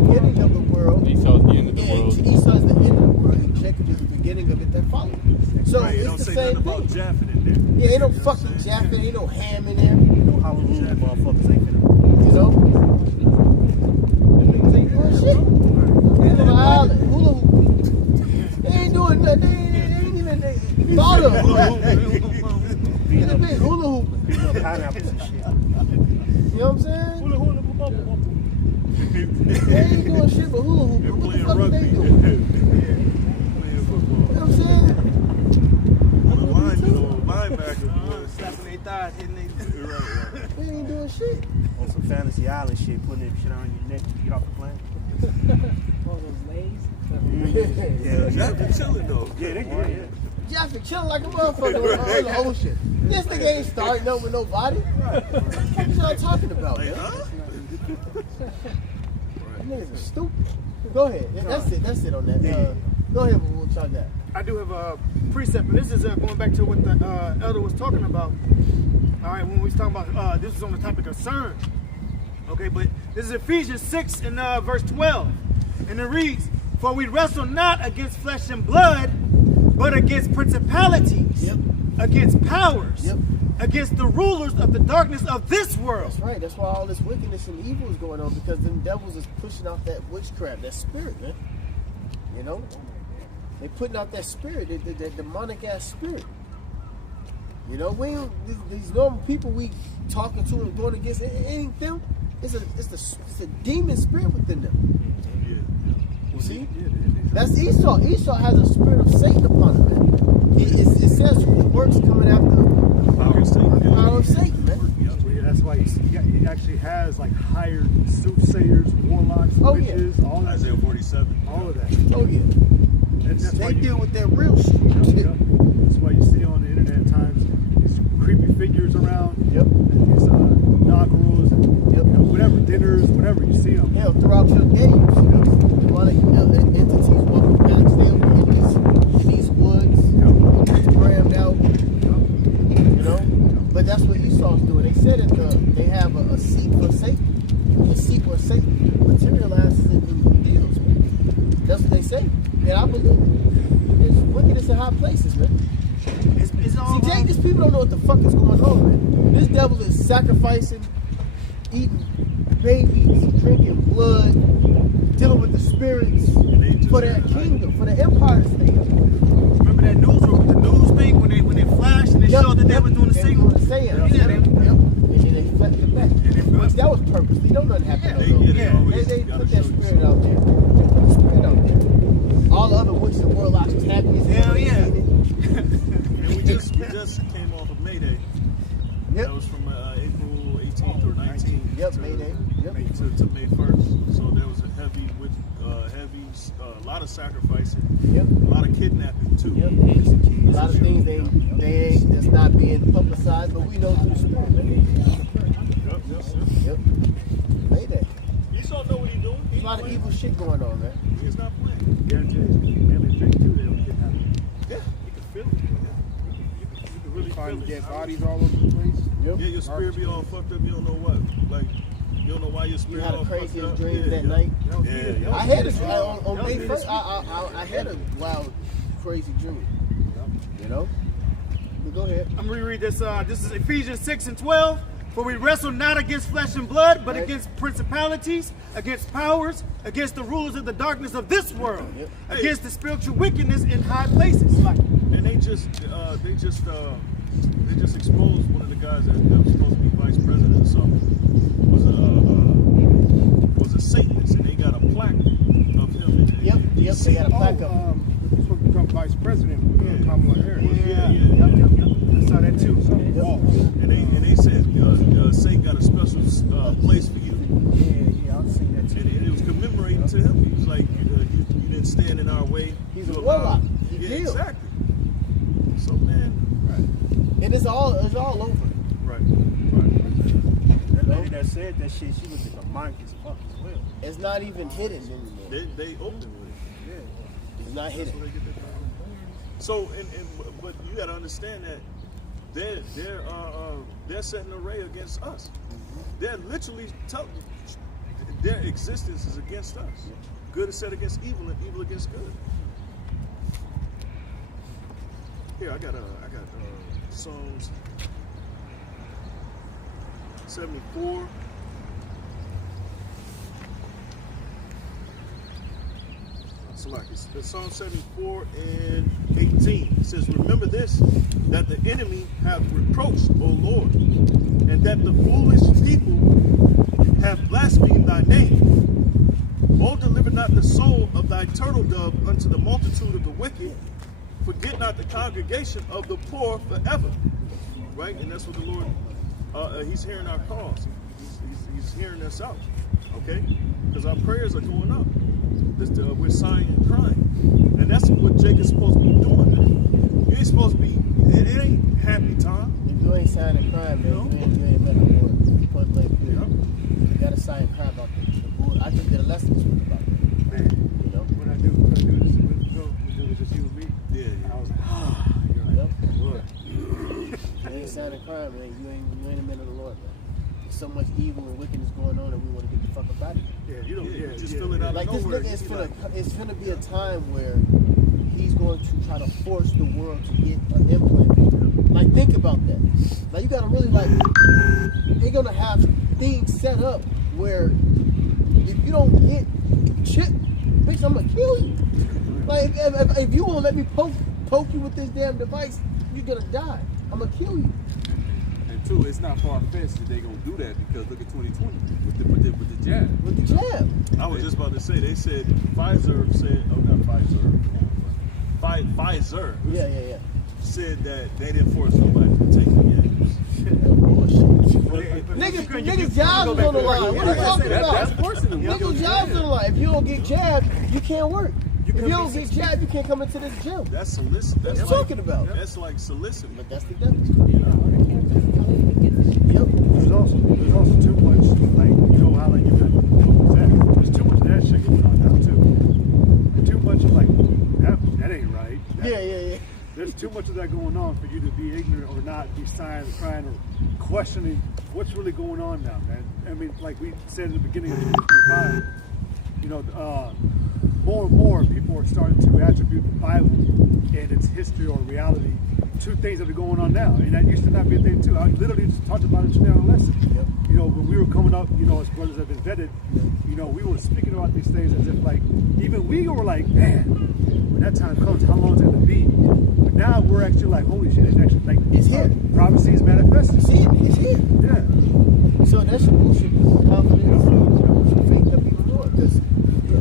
beginning of the world. Esau's the end of the world. Esau is the end of the world, and Jacob is the beginning of it that follows. So Right, it don't it's the say same nothing about thing. Japhet in there. Yeah, ain't no fucking Japhet, ain't no Ham in there. You know how Hallelujah motherfuckers ain't finna. You know? Them niggas ain't doing shit. They on an island. Hula hoop. They ain't doing nothing. They ain't even thought of it. They been hula hooping. Pineapples and shit. You know what I'm saying? They ain't doing shit but hula hoop. They're What the playing fuck are rugby. they doing? Playing football. You know what I'm saying? Linebacker, boy. Slapping their thighs, hitting their. Right. They ain't doing shit. On some Fantasy Island shit, putting that shit on your neck to get off the plane. All those lays. Yeah, Jaffe chilling though. Yeah, they good, yeah. Jaffe chilling like a motherfucker on the ocean. This nigga ain't starting up with nobody. What y'all talking about, man? Niggas are stupid. Go ahead. That's it on that. Go ahead, we'll talk that. I do have a precept, and this is going back to what the elder was talking about. All right, when we was talking about this was on the topic of CERN. Okay, but this is Ephesians 6 and verse 12, and it reads, "For we wrestle not against flesh and blood, but against principalities, against powers, against the rulers of the darkness of this world." That's right. That's why all this wickedness and evil is going on, because them devils is pushing out that witchcraft, that spirit, man. You know, they putting out that spirit, that demonic ass spirit. You know, these normal people we talking to and going against, it ain't them. It's a demon spirit within them. You see? That's Esau. Esau has a spirit of Satan upon him, man. It says who works coming after the power of Satan, man. Yeah, that's why he actually has like hired soothsayers, warlocks, witches, all that. Isaiah 47. All of that. Oh yeah. They deal with that real shit. That's why you see on the internet at times these creepy figures around. And these inaugurals and whatever, dinners, whatever, you see them. Hell, throughout your days, demonic entities walking back in these woods, programmed out. You know? But that's what Esau's doing. They said that they have a seat for Satan. A seat where Satan materializes and deals. That's what they say. And I believe it. It's wickedness in high places, man. It's all See, Jay, these people don't know what the fuck is going on, man. This devil is sacrificing, eating babies, drinking blood, dealing with the spirits for their kingdom, for the empire state. Remember that the news thing when they flashed and they showed that they were doing the signal? And then they flipped it back. Which that was purposely. Don't nothing happen. They put that spirit out there. Put the spirit out there. All the other witches and warlocks was happy as hell. Hell yeah. And we just came off of May Day. That was from April 18th or 19th May Day. To May 1st. So there was a a lot of sacrificing, a lot of kidnapping too. A lot of things that's not being publicized, but we know through the spirit. May Day. Esau know what he's doing. There's a lot of evil shit going on, man. He's not playing. Guarantee you, they drink too, they don't kidnap them. Yeah, you can feel it. You can really Find feel it. dead bodies all over the place. Yeah, your spirit be all fucked up. You don't know what. Like, you don't know why your You spirit had all the fucked craziest up. dreams that night. Yeah. I had on May 1st. I had a wild, crazy dream. You know. But go ahead. I'm gonna reread this. This is Ephesians 6 and 12. "For we wrestle not against flesh and blood, but against principalities, against powers, against the rulers of the darkness of this world, against the spiritual wickedness in high places." And they just exposed one of the guys that was supposed to be vice president or something was a Satanist, and they got a plaque of him. They got a plaque of him. He's supposed to become vice president with Kamala Harris. I saw that too. And they said Satan got a special place for you. I've seen that too. And it was commemorating to him. He was like, you didn't stand in our way. He's a warlock. Yeah, exactly. So man, And it's all over. right. That lady that said that shit, she was demonic as fuck as well. It's not even hidden anymore. They open with it. It's not hidden. So, but you got to understand that they're setting an array against us. They're literally their existence is against us. Good is set against evil, and evil against good. Here, I got Psalms 74. It's Psalm 74 and 18. It says, "Remember this, that the enemy hath reproached, O Lord, and that the foolish people have blasphemed thy name. not the soul of thy turtle dove unto the multitude of the wicked. Forget not the congregation of the poor forever. Right? And that's what the Lord, he's hearing our calls. He's hearing us out. Okay? Because our prayers are going up. We're sighing and crying. And that's what Jacob's supposed to be doing, man. You ain't supposed to be, it ain't happy time. If you ain't sighing and crying, man, you ain't met the Lord. Point blank, you gotta sign and cry about the bull. I just did a lesson this week about that. Man, You know? when I do this, we do this just you and me. Yeah. I was like, Yep. Lord. You ain't signing and crying, man. You ain't a man of the Lord, man. There's so much evil and wickedness going on, and we want to get the fuck up out of here. Yeah, you don't. Yeah, Yeah, just yeah, feel it out. Like this nowhere, nigga, you be like, it's gonna be a time where he's going to try to force the world to get an implant. Like, think about that. Like, you gotta really they're gonna have things set up where if you don't get chip, bitch, I'm gonna kill you. Like, if you won't let me poke you with this damn device, you're gonna die. I'm gonna kill you. And two, it's not far-fetched that they gonna do that because look at 2020 with the jab. With the jab. I was just about to say, they said, Pfizer said, oh, not Pfizer, Pfizer Yeah. said that they didn't force nobody to take the Niggas jobs is on the line. What are you talking That's about? forcing them. Niggas jobs on the line. If you don't get jabbed, you can't work. If you don't get jabbed, you can't come into this gym. That's solicit. What That's you talking about? That's like soliciting. But that's the devil. Yep. There's also too much, like, you know how, like, you got that. There's too much of that shit going on now too. And too much of, like, that ain't right. Yeah. There's too much of that going on for you to be ignorant or not be sighing, crying, or questioning what's really going on now, man. I mean, like we said in the beginning of 2025, you know, more and more people are starting to attribute the Bible and its history or reality to things that are going on now. And that used to not be a thing too. I literally just talked about it today on a lesson. Yep. You know, when we were coming up, you know, as brothers have been vetted, you know, we were speaking about these things as if, like, even we were like, man, when that time comes, how long is it going to be? But now we're actually like, holy shit, it's actually like, It's here. Prophecy is manifested. See it? It's here. Yeah. So that should boost your confidence, your faith up even more. Because, you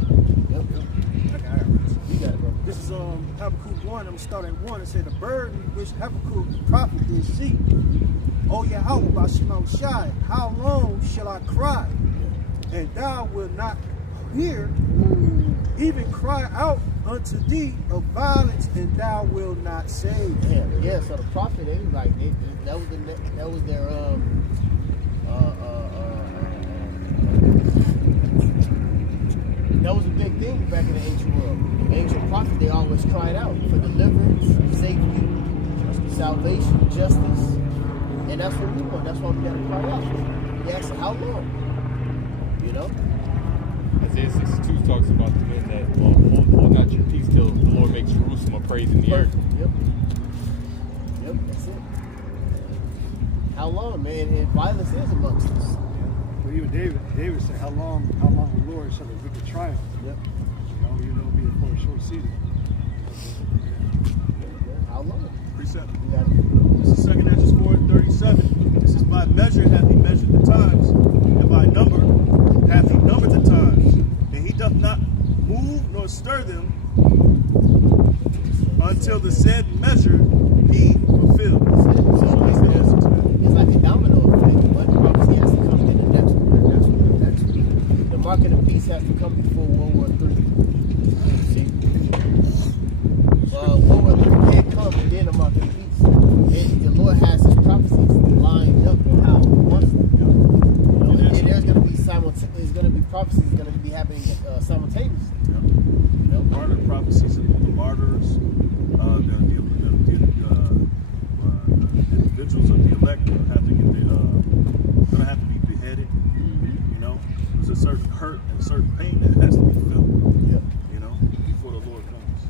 got it, bro. This is Habakkuk 1. I'm going to start at 1. It said, the burden which Habakkuk the prophet did see. O Yahweh, by Shema Shai, how long shall I cry? And thou wilt not hear, even cry out unto thee of violence, and thou wilt not save. Yeah. So the prophet, that was their that was a big thing back in the ancient world. The ancient prophets, they always cried out for deliverance, safety, salvation, justice, and that's what we want. That's why we gotta cry out. He asked, how long? You know. Isaiah 62 talks about the men that hold not your peace till the Lord makes Jerusalem a praise in the earth. Yep, that's it. How long, man? And violence is amongst us. But even David said, how long, O Lord, shall the wicked triumph? Yep. You know, even though it'll be for a short season. How long? Precept. You got it. This is 2 Ezra 4:37. This is by measure hath he measured the times, and by number hath he numbered the times. And he doth not move nor stir them until the said measure be fulfilled. It's like a domino effect. One prophecy has to come in the next one, and the next one. The mark of the beast has to come before World War III. See? World War III can't come and then the mark of the beast. And the Lord has his prophecies lined up on how he wants them. You know, and then there's going to be prophecies going to be happening simultaneously. You know? Martyr prophecies of the martyrs, the individuals of the elect have to get gonna have to be beheaded. You know, there's a certain hurt and a certain pain that has to be felt. Yep. You know, before the Lord comes.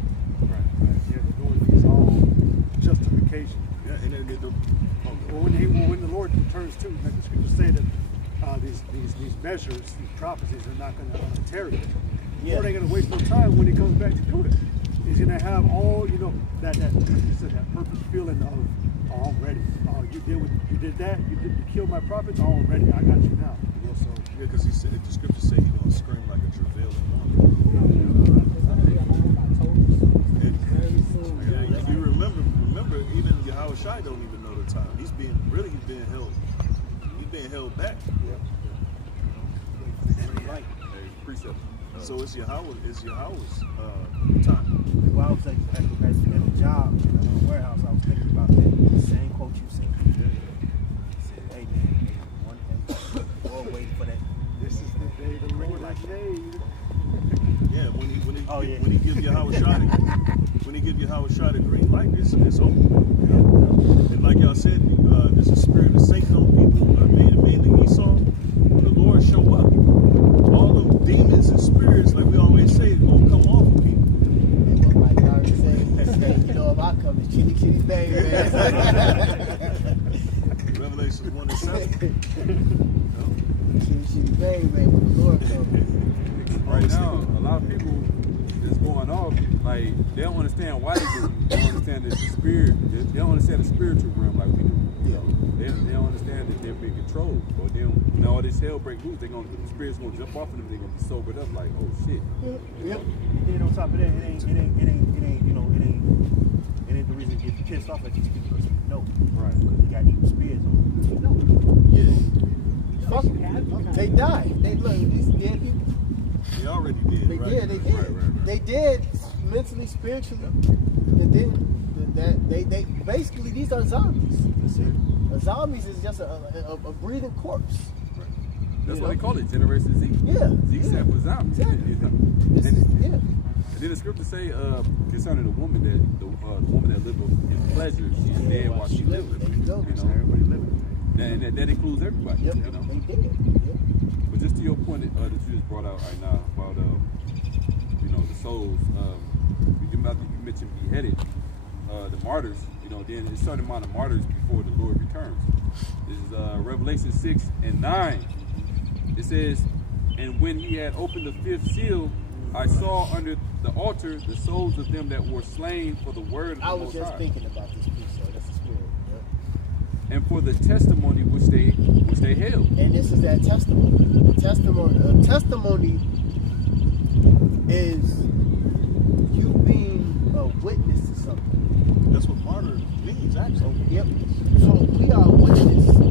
Right. Yeah, the Lord is all justification. Yeah, and then When the Lord returns too, like the scriptures say that these measures, these prophecies are not going to tarry. The Lord ain't going to waste no time when he comes back to do it. He's going to have all, you know, that perfect feeling of, oh, I'm ready. Oh, you did that. You killed my prophets. Oh, I'm ready. I got you now. You know, so yeah, because he said the scriptures say he's going to scream like a travailing woman. accept. So it's Yahweh's time. Well, I was at a job in a warehouse. I was thinking about that same quote you said. He said, "Hey man, we're waiting for that." This is the day the Lord has made. Yeah, when he give Yahweh shot a green light, it's over. You know? And like y'all said, there's a spirit of Satan on people, mainly Esau. When the Lord show up, all them demons and spirits, like we always say, gonna come off of people. What Mike already said, you know, if I come, it's chitty chitty bang, man. Revelation 1:7. Chitty chitty bang, man, when the Lord comes. Right now, a lot of people that's going off, like they don't understand why they do. They don't understand the spirit. They don't understand the spiritual realm like we do. You know, they don't understand that they're being controlled. Or they don't. When all this hell break loose, the spirit's gonna jump off of them. They're gonna be sobered up. Like, oh shit. Yep. And on top of that, it ain't the reason to get pissed off at these people because no, right? Because we got evil spirits on them. Yeah. Fuck them. They died. They look these dead people. They already did. They right? did. They did. Right. They did mentally, spiritually, and then they basically these are zombies. That's it. A zombies is just a breathing corpse. Right. That's why they call it Generation Z. Yeah. Z stands for zombies. Exactly. And then the scripture say concerning the woman that lived in pleasure, she's dead while she lived. There you go. You know, everybody living. And that includes everybody. Yep. You know? They did. Yep. But just to your point that you just brought out right now about the souls. You mentioned beheaded, the martyrs. You know, then a certain amount of martyrs before the Lord returns. This is Revelation 6:9. It says, "And when he had opened the fifth seal, I saw under the altar the souls of them that were slain for the word of the I was Most just High, thinking about this piece, so that's the spirit. Yep. and for the testimony which they held." And this is that testimony. Testimony is you being a witness to something. That's what martyr means, actually. Yep. So we are witness to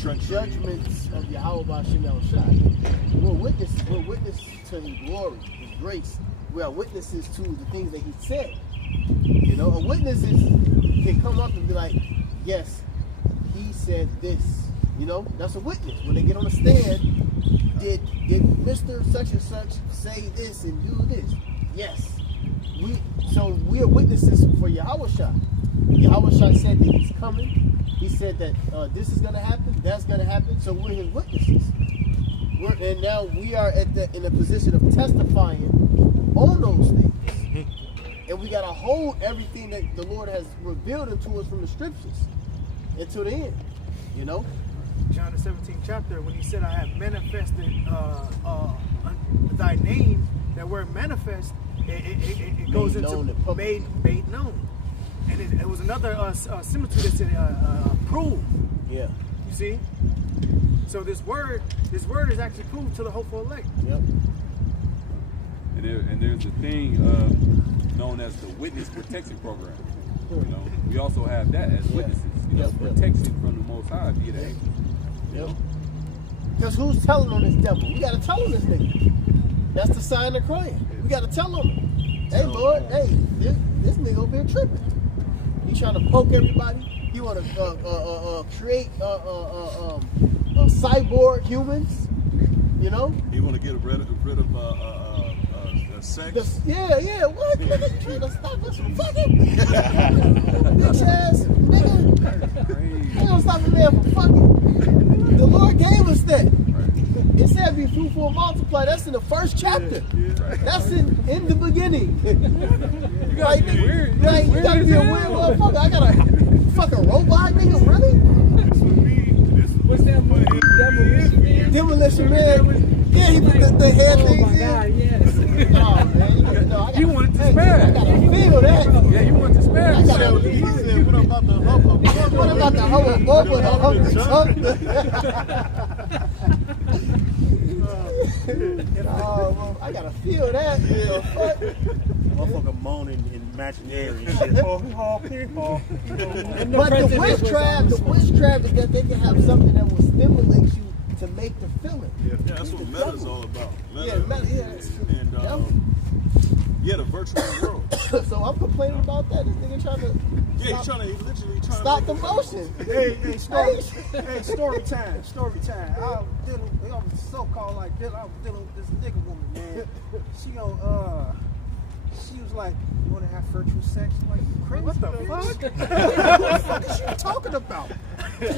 Treachery. judgments of Yahweh B'Shem El Shai. We're witnesses to His glory, His grace. We are witnesses to the things that He said. You know, a witness can come up and be like, yes, he said this. You know, that's a witness. When they get on the stand, did Mr. Such and Such say this and do this? Yes. We are witnesses for Yahweh Shai. Yahweh Shai said that He's coming. He said that this is going to happen, that's going to happen. So we're His witnesses. And now we are in a position of testifying on those things. And we got to hold everything that the Lord has revealed unto us from the scriptures until the end. You know? John the 17th chapter, when He said, "I have manifested thy name," that word manifest, it goes Made known into and public. made known. And it was another similitude that said prove. Yeah. You see? So this word is actually proved to the hopeful elect. Yep. And there's a thing known as the Witness Protection Program. You know, we also have that as witnesses. You know, protection from the Most High via the angels. Yep. Because who's telling on this devil? We got to tell on this nigga. That's the sign of crying. We got to tell him. Hey, Lord, hey, this nigga over here tripping. He trying to poke everybody. He want to create cyborg humans. You know? He want to get rid of sex. Yeah. What? Nigga, you trying to stop us from fucking? Bitch ass nigga. You don't stop a man from fucking. The Lord gave us that. It said be fruitful and multiply. That's in the first chapter. That's in the beginning. You gotta be weird. You gotta be a weird motherfucker. I got a fucking robot, nigga. Really? What's that movie? Demolition Man. Yeah, he put the head things Oh my God, yes. in. Oh man, I You wanted to spare. I gotta feel that. Yeah, you wanted to spare. I gotta He said, what about the hump? What about the humble bump with the hump? Oh, well, I gotta feel that. The fuck? Motherfucker moaning in imaginary and shit. But the witchcraft is that they can have something that will stimulate you to make the filling. Yeah, that's what The meta's devil. all about. Yeah, meta, yeah, it's the and devil. yeah, the virtual world. So I'm complaining about that. This nigga trying to Yeah, he's literally trying stop to the motion. Hey, story time. I was so-called like this. I was dealing with this nigga woman, man. She was like, you want to have virtual sex? I'm like, you crazy? What the fuck? What the fuck is you talking about?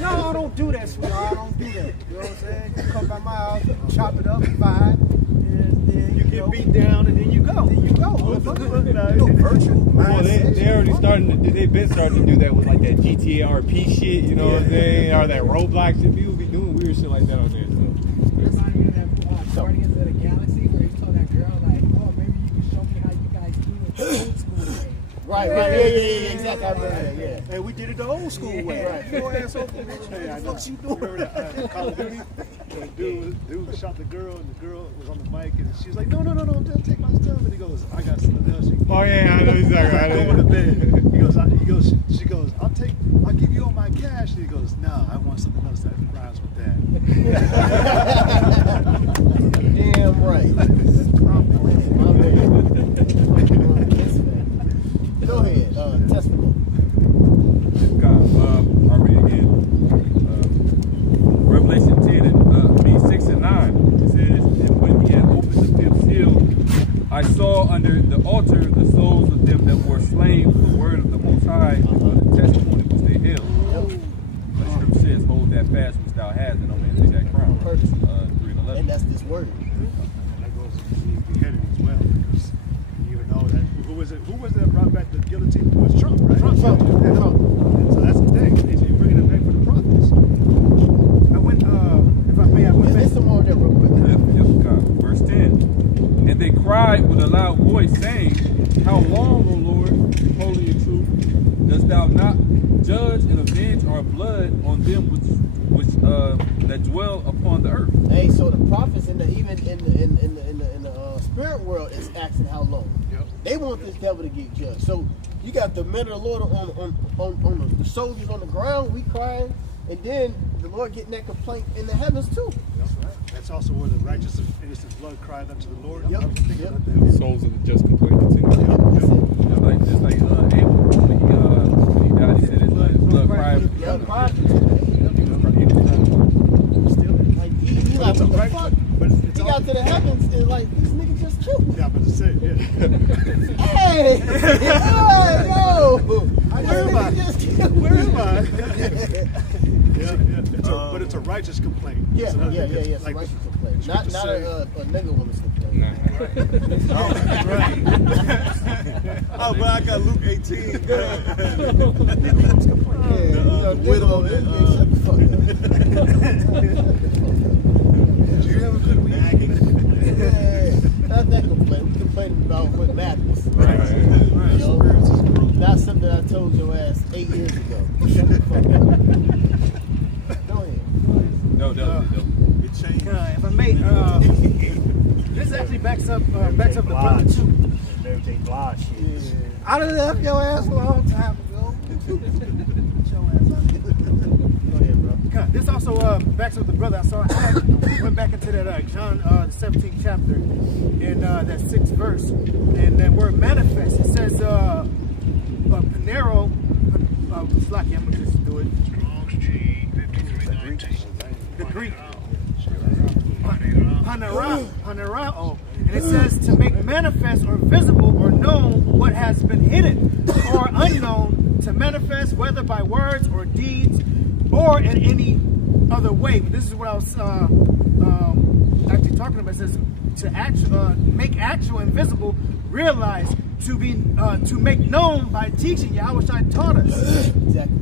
No, I don't do that, sweetheart. I don't do that. You know what I'm saying? You come by my house, chop it up, vibe, and then You get beat down and then you go. Then you go. No, Virtual. Well, they already starting to, they've been starting to do that with like that GTA RP shit, you know what I'm saying? Or that Roblox shit. People be doing weird shit like that on there, so. Reminded me of that Guardians of the Galaxy where he told that girl like, oh, maybe you can show me how you guys do it the old school way. Right, yeah, exactly. I remember that, yeah. And we did it the old school way. Right. Your ass over the bitch. Hey, I know. What you doing? Remember that Call of Duty? The dude shot the girl, and the girl was on the mic, and she was like, no, don't take my stuff. And he goes, I got something else. Oh yeah, I know exactly. I Go know. to bed. She goes, I'll give you all my cash. And he goes, no, I want something else that rhymes with that. Damn right. My bad. Go ahead, testimony. God, I'll read it again. Revelation 6 and 9. It says, and when he had opened the fifth seal, I saw under the altar the souls of them that were slain for the word of the Most High and for the testimony which they held. The scripture says, hold that fast which thou hast, and no man take that crown. 3 and 11. And that's this word. And that goes to being beheaded as well, because you even know that who was it that brought back the guillotine? It was Trump, right? Trump. And so that's the thing. He's bringing it back for the prophets. I went, if I may, I went back. Let's some more of that real quick. Yep, God. Verse 10. And they cried with a loud voice, saying, how long, O Lord, holy and true, dost thou not judge and avenge our blood on them which that dwell upon the earth? Hey, so the prophets in the spirit world is asking how long. Yep. They want this devil to get judged. So you got the men of the Lord on the soldiers on the ground, we crying, and then the Lord getting that complaint in the heavens too. That's also where the righteous and innocent blood cried unto the Lord. Yep. I was thinking Yep. about that. Souls of the just complain too. That's it. Just like Abel, when he died, he said his blood cried. Yeah, prophets. Like he like, what the fuck? But He got to the heavens and like, these niggas just killed me. Yeah, but to say, yeah. Hey! Yo! Where am I? Just killed me. Where am I? But it's a righteous complaint. Yeah, So yeah. It's like a righteous complaint. Not a nigga woman's complaint. Oh, but I got Luke 18. The widow and shut the fuck Do you have a good week? up. Not that complaint. We complaining about what matters. Right. You know? Not something I told your ass 8 years ago. Shut the fuck up. Go ahead. No. It changed. If I may, this actually backs up the brother too. everything blah shit. I done left your ass a long time ago. Go ahead, bro. This also backs up the brother. I went back into that John the 17th chapter in that 6th verse, and that word manifest. It says Panero. Slacky, I'm gonna just do it. The Greek. Panerao. And it says to make manifest or visible or known what has been hidden or unknown, to manifest whether by words or deeds or in any other way. This is what I was actually talking about. It says to make actual and visible, realize, to make known by teaching. Yahushua taught us. Exactly.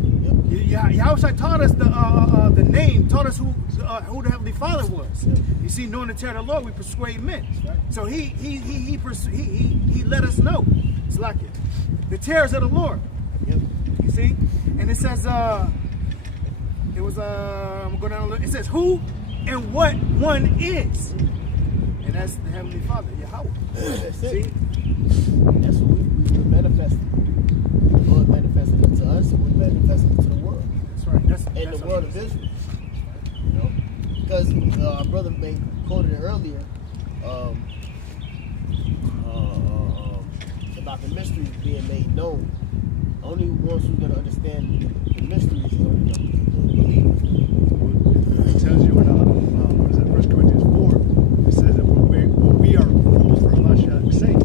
Yep. Yahushua taught us the name, taught us who the Heavenly Father was. You see, knowing the terror of the Lord, we persuade men. So he let us know. It's like it. The terrors of the Lord. Yep. You see? And it says, it was, I'm going down a little, it says who and what one is. And that's the Heavenly Father, Yahweh. That's it. See? That's what we manifested. The Lord manifested it to us, and we manifested it to the world. That's right. And the world of Israel. You know? because our brother quoted it earlier about the mysteries being made known. Only ones who's going to understand the mysteries are the believers. It tells you in what is that, 1 Corinthians 4, it says that when we are full for Hamashiach's sake,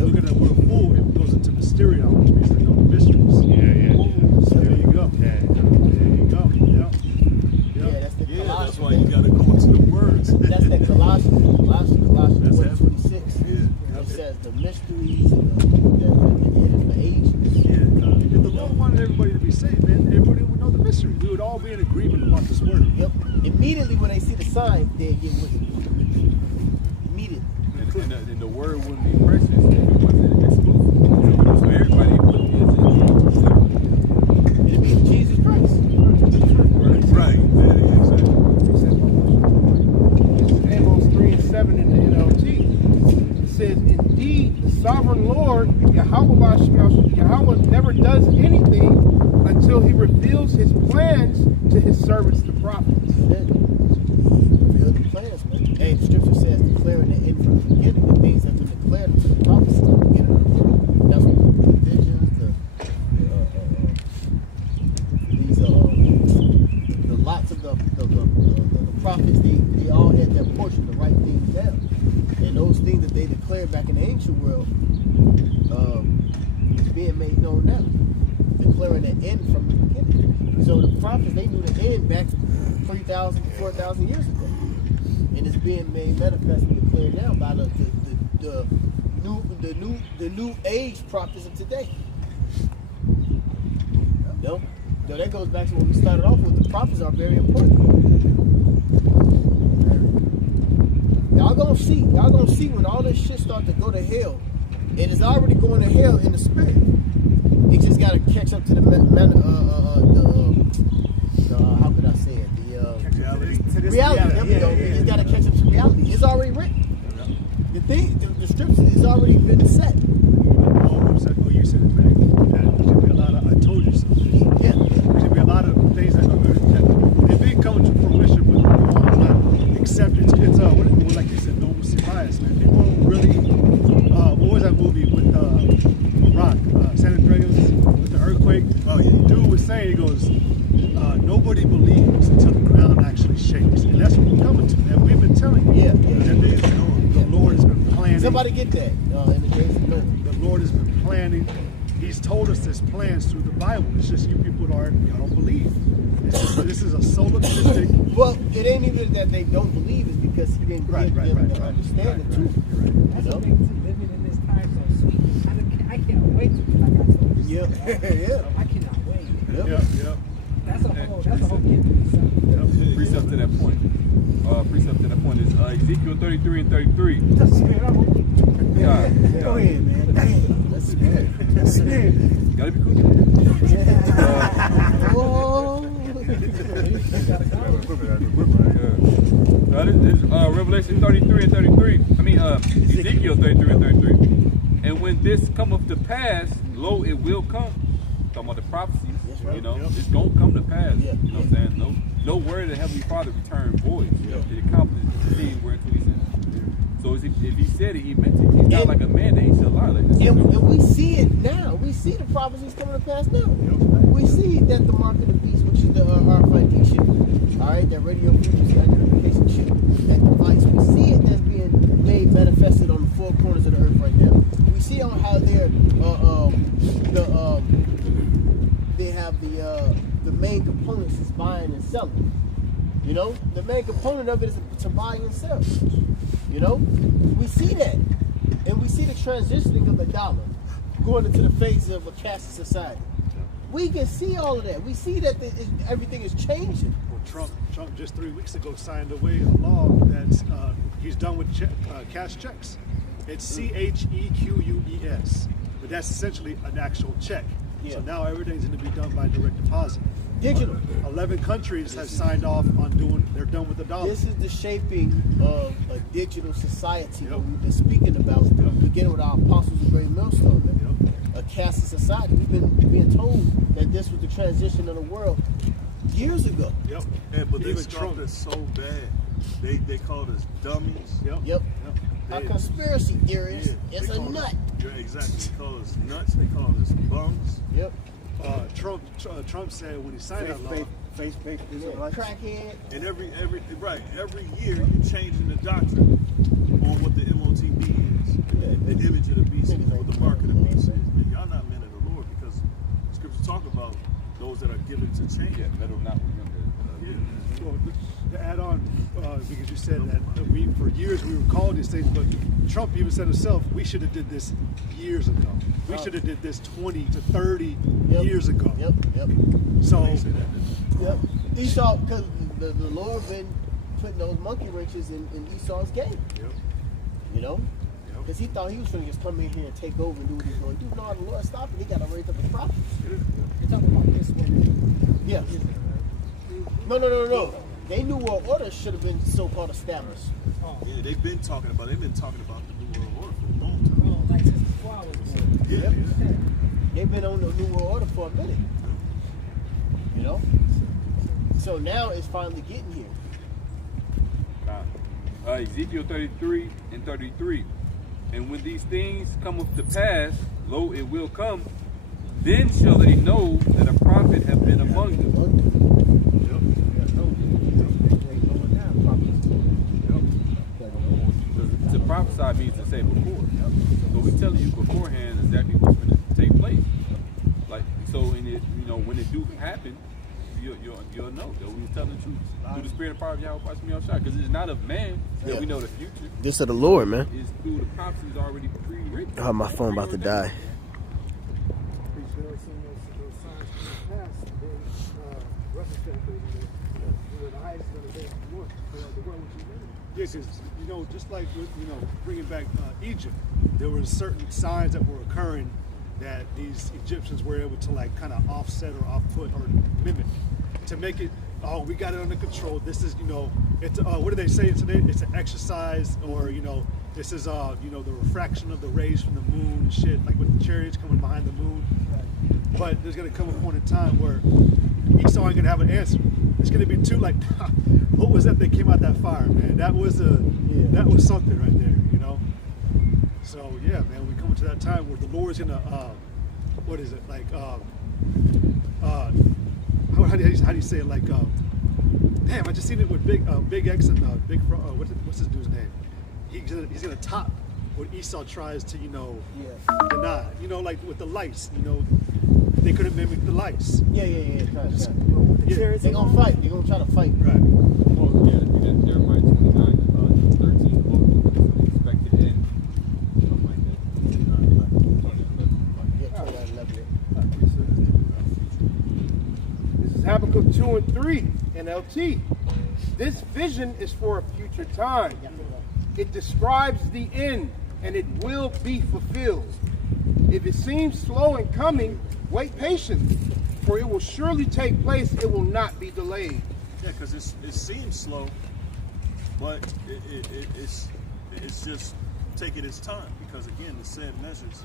look at that word full, it goes into mysterion, which means to know the mysteries. So there you go. There you go. Yeah, that's the Yeah, Colossians. that's why you gotta go into the words. That's that Colossians 1:26. Yeah. It says the mysteries and the hidden for ages. If the Lord wanted everybody to be saved, man, everybody would know the mystery. We would all be in agreement about this word. Yep. Immediately when they see the sign, they get with it. Immediately. And the word wouldn't be precious if it wasn't exclusive. So everybody would be It'd be Jesus Christ. Right. Yeah, exactly. Amos 3:7 in the NLT. It says, indeed, the sovereign Lord, Yahweh never does anything until he reveals his plans to his servants, the prophets. Reveal the plans, man. Hey, the scripture says declaring the end from the beginning. The things have been declared to the prophets at the beginning of the world. That's what the visions, the lots of the prophets, they all had their portion to write things down. And those things that they declared back in the ancient world is being made known now. Declaring the end from the beginning. So the prophets, they knew the end back 3,000, 4,000 years ago. And it's being made manifest and declared now by the new age prophets of today. No? So that goes back to what we started off with. The prophets are very important. Y'all gonna see when all this shit start to go to hell. It is already going to hell in the spirit. It just gotta catch up to the how could I say it? The reality. There we go. It just gotta catch up to reality. It's already written. The scripture has already been set. Oh, you said it, man. There's gonna be a lot of, I told you something. Yeah. There's gonna be a lot of things that they've been coming to fruition, but people are not accepted. It's like you said, normalcy bias, man. People don't really. What was that movie with Rock, San Andreas, with the earthquake? Oh yeah. Dude was saying, he goes, nobody believes until the ground actually shakes, and that's what we're coming to. And we've been telling you. Yeah. That the Lord has been planning. Somebody get that in the days of Noah. The Lord has been planning. He's told us his plans through the Bible. It's just you people don't believe. This is a solipsistic. Well, it ain't even that they don't believe, it's because he didn't give them the understanding to it. That's what makes living in this time so sweet. I can't wait to be like I told you. Yeah. Yeah. I cannot wait. Yeah. That's a whole gift in itself. Precept to that point. Precept to that point is Ezekiel 33 and 33. God. Go ahead, man. That's good. Gotta be cool. Revelation 33 and 33. Ezekiel 33 and 33. And when this cometh to pass, lo, it will come. Talking about the prophecies. Right. You know, it's gonna come to pass. Yeah. You know what I'm saying? No word of the Heavenly Father returned void. It accomplished the thing whereunto he sent. So if he said it, he meant it. He's not like a man that he should lie like this. And we see it now. We see the prophecies coming to pass now. We see that the mark of the beast, which is the RFID chip, all right, that radio frequency identification chip, that device. We see it that's being made manifested on the four corners of the earth right now. We see on how they're they have the main components is buying and selling. You know, the main component of it is to buy and sell. You know, we see that, and we see the transitioning of the dollar going into the phase of a caste society. We can see all of that. We see that everything is changing. Well, Trump just 3 weeks ago signed away a law that's he's done with cash checks. It's CHEQUES, but that's essentially an actual check. Yeah. So now everything's going to be done by direct deposit. Digital. 11 countries have signed off on they're done with the dollar. This is the shaping of a digital society that we've been speaking about, beginning with our apostles of Great Millstone. A caste society. We've been being told that this was the transition of the world years ago. Yep. But they Even scoffed Trump. us so bad. They called us dummies. Yep. A They- conspiracy theorist yeah, is they a called nut. us- yeah, exactly. They called us nuts. They called us bums. Yep. Trump said when he signed that law, Face-based Yeah. Israelites. Crackhead. And every year you changing the doctrine on what the MOTB is, the image of the beast, what the mark of the beast is. Man, y'all not men of the Lord, because scriptures talk about those that are given to change. Yeah, let them not remember. well, to add on, because you said that for years we were called these things, but Trump even said himself, we should have did this years ago. We should have did this 20 to 30 years ago. Yep. So, They say that. Yep. Esau, because the Lord been putting those monkey wrenches in Esau's game. Yep. You know? Because he thought he was going to just come in here and take over and do what he's going to do. No, the Lord stopped him. He got to raise up his prophets. You're talking about this one. Yeah. No. They knew world order should have been so-called established. Yeah, they've been talking about the New World Order for a long time. Oh, like since before I was born. Yeah. They've been on the New World Order for a minute. You know? So now it's finally getting here. Ezekiel 33 and 33. And when these things cometh to pass, lo, it will come, then shall they know that a prophet have been among them. To prophesy means to say before. So we telling you beforehand exactly what's going to take place. Like so, in it, when it do happen, you'll know that we telling the truth through the spirit and power of Yahweh, because it's not of man that we know the future. This of the Lord, man. It's through the prophecies already pre-written. Oh, my phone about to die. pretty sure I've seen those signs in the past, then Russia's going to be the highest going to be more for the world, which is yeah, because, just like, bringing back Egypt, there were certain signs that were occurring that these Egyptians were able to kind of offset or off-put or mimic to make it, oh, we got it under control. This is, it's, what do they say today? It's an exercise, or, this is, the refraction of the rays from the moon and shit, like with the chariots coming behind the moon. But there's going to come a point in time where Esau ain't going to have an answer. It's going to be too what was that came out that fire, man? That was something right there, So yeah, man, we come to that time where the Lord's gonna, what is it how do you say it? Damn, I just seen it with Big X and what's this dude's name? He's gonna top what Esau tries to deny. Like with the lice, they couldn't mimic the lice. Yeah. Yeah. They're gonna fight. They're gonna try to fight. Right. Well, yeah, that's Jeremiah 29, 13, expected end. Something like that. 11. This is Habakkuk 2 and 3 NLT. This vision is for a future time. It describes the end, and it will be fulfilled. If it seems slow in coming, wait patiently, for it will surely take place. It will not be delayed. Yeah, because it seems slow, but it's just taking its time. Because again, the said measures,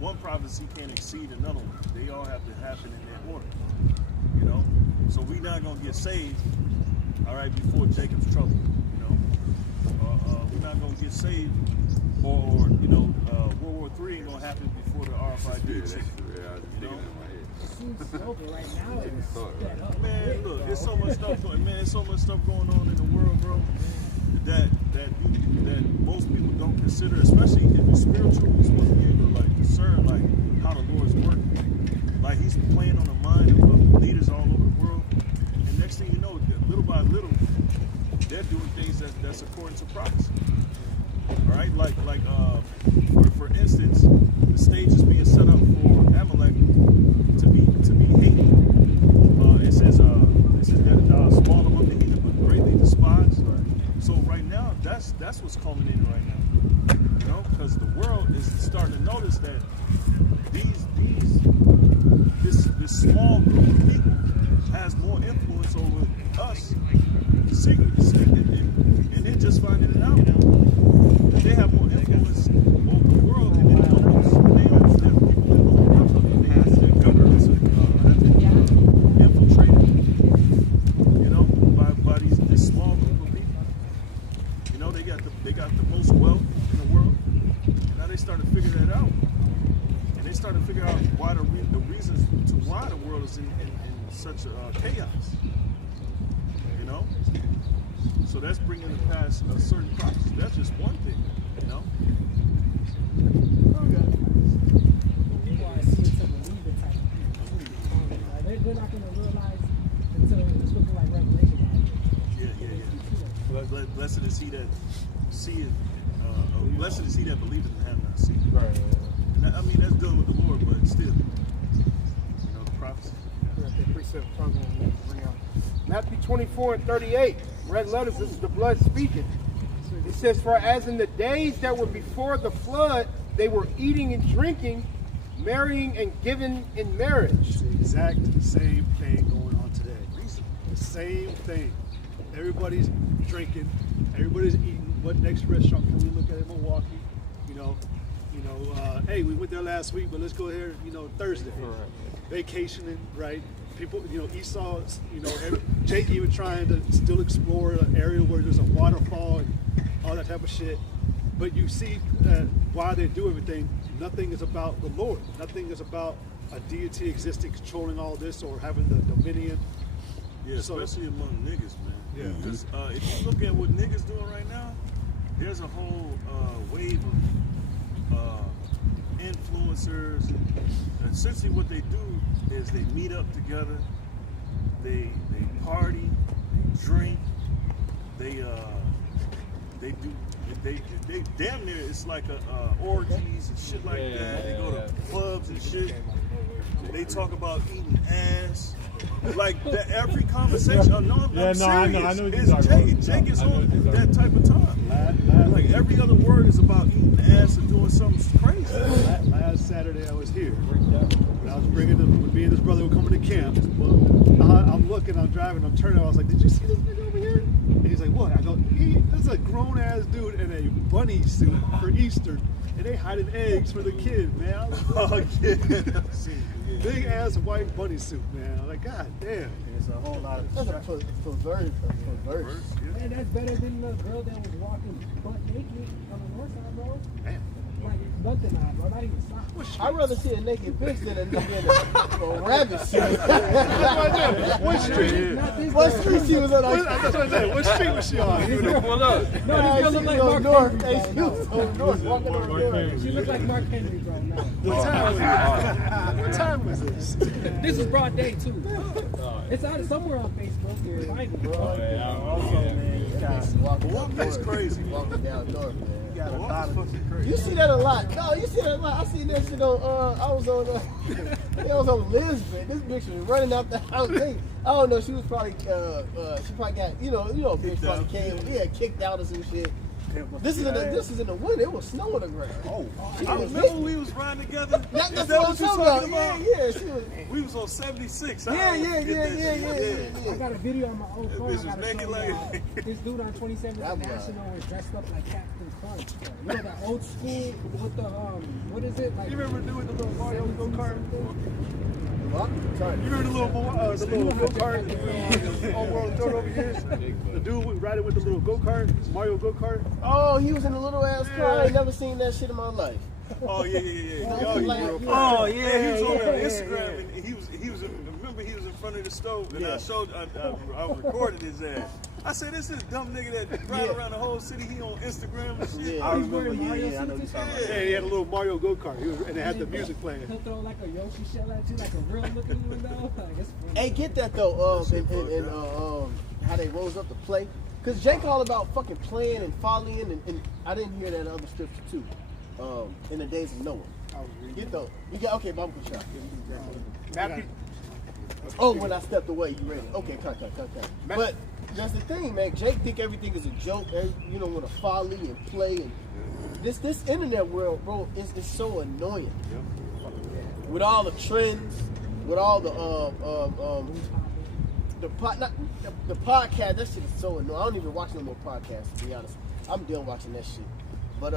one prophecy can't exceed another one. They all have to happen in their order. So we're not gonna get saved, all right, before Jacob's trouble. We're not gonna get saved, or World War III ain't gonna happen before the RFID chip. It seems slow, but right now it's sped up. Man, look, there's so much stuff going on in the world, bro, that most people don't consider, especially if it's spiritual. We're supposed to be able to discern how the Lord's working. He's playing on the mind of leaders all over the world. And next thing you know, little by little, they're doing things that's according to prophecy. All right, for instance, the stage is being set up for Amalek to be hated. It says that small among the heathen, but greatly despised. So right now, that's what's culminating right now. Because the world is starting to notice that this small group of people has more influence over us secretly, and they're just finding it out now. That they have more influence over the world than anyone else. They have people that know their governments. You know, they got the most wealth in the world. And now they started to figure that out. And they started to figure out why the reasons to why the world is in such chaos. You know? So that's bringing to pass a certain prophecy. That's just one thing, you know? People are seeing to believe it type of thing. They're not going to realize until it's looking like Revelation. Blessed is he that see it. Blessed is he that believeth and have not seen. Right. I mean, that's dealing with the Lord, but still, you know, the prophecy. Matthew 24:38, red letters, this is the blood speaking. It says, for as in the days that were before the flood, they were eating and drinking, marrying and giving in marriage. It's the exact same thing going on today. The same thing. Everybody's drinking. Everybody's eating. What next restaurant can we look at in Milwaukee? Hey, we went there last week, but let's go here. Thursday. Vacationing, right? People, Esau. Jake even trying to still explore an area where there's a waterfall and all that type of shit. But you see why they do everything. Nothing is about the Lord. Nothing is about a deity existing, controlling all this, or having the dominion. Yeah, especially among niggas, man. Yeah. Because if you look at what niggas doing right now, there's a whole wave of influencers. And essentially, what they do is they meet up together, they party, they drink, they damn near it's like orgies and shit like that. They go to clubs and shit. They talk about eating ass. Like that, every conversation. I'm serious. I know what you're It's talking about. Jake is on that type of time. Like every other word is about eating ass and doing something crazy. Last Saturday I was here. When I was bringing them, when me and his brother were coming to camp. I'm looking, I'm driving, I'm turning. I was like, "Did you see this nigga over here?" And he's like, "What?" I go, "This is a grown ass dude in a bunny suit for Easter, and they hiding eggs for the kid, man." I was like, "Oh yeah." Big ass white bunny suit, man. I'm like, God damn. It's a whole lot of That's a perverse. Man, that's better than the girl that was walking butt naked on the north side, bro. Damn. Like, nothing on, bro. Not even socks. I'd rather see a naked bitch than a nigga in a rabbit suit. What street? What street she was on? That's what I said. What street was she on? Pull up. No, this girl look like Mark north. Henry, Hey, she was on north, walking on north. She looks like Mark Henry, bro, now. What time was this? This is broad day, too. It's out somewhere on Facebook. Find it, bro. Milwaukee's crazy. Walking down north, man. Milwaukee's crazy. You see that a lot. No, you see that a lot. I seen that shit on, I was on Lisbon. This bitch was running out the house. I don't know, she was probably, she probably got, a bitch probably came, kicked out or some shit. This is in the winter. It was snow on the ground. Oh, I remember we was riding together. That's Is what that I'm what you talking talking about. about? Yeah, she was. We was on 76. Yeah. I got a video on my old phone. This I gotta is naked show like- y'all. This dude on 27th National was dressed up like Captain Crunch. You know that old school with the what is it like? you remember doing the little Mario go-kart? What? Sorry. You remember the little go-kart on World Tour over here? The dude riding with the little go-kart, Mario go-kart. Oh, he was in a little ass car. I ain't never seen that shit in my life. Oh yeah. Oh, He was on Instagram and he was remember he was in front of the stove and I recorded his ass. I said, this is a dumb nigga that ride around the whole city. He on Instagram and shit. Yeah, I remember. Yeah, I know you talking about. Yeah, he had a little Mario go-kart, and it had the music playing. He'll throw like a Yoshi shell at you, like a real looking one though. Like, it's funny. Hey, get that though. And how they rose up to play. Cause Jake all about fucking playing and following, and I didn't hear that other scripture too. In the days of Noah. Get though. You got okay, Bible shot. Matthew, Oh, when I stepped away, you ready? Okay, cut. But that's the thing, man. Jake think everything is a joke. Want to folly and play, and this internet world, bro, is so annoying. With all the trends, with all the podcast, that shit is so annoying. I don't even watch no more podcasts, to be honest. I'm done watching that shit. But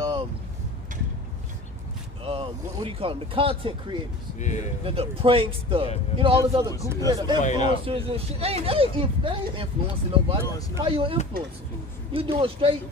what do you call them? The content creators. Yeah. The pranks, all this other group, the playing out. influencers and shit. That ain't influencing nobody. No, it's not. How you an influencer? You doing straight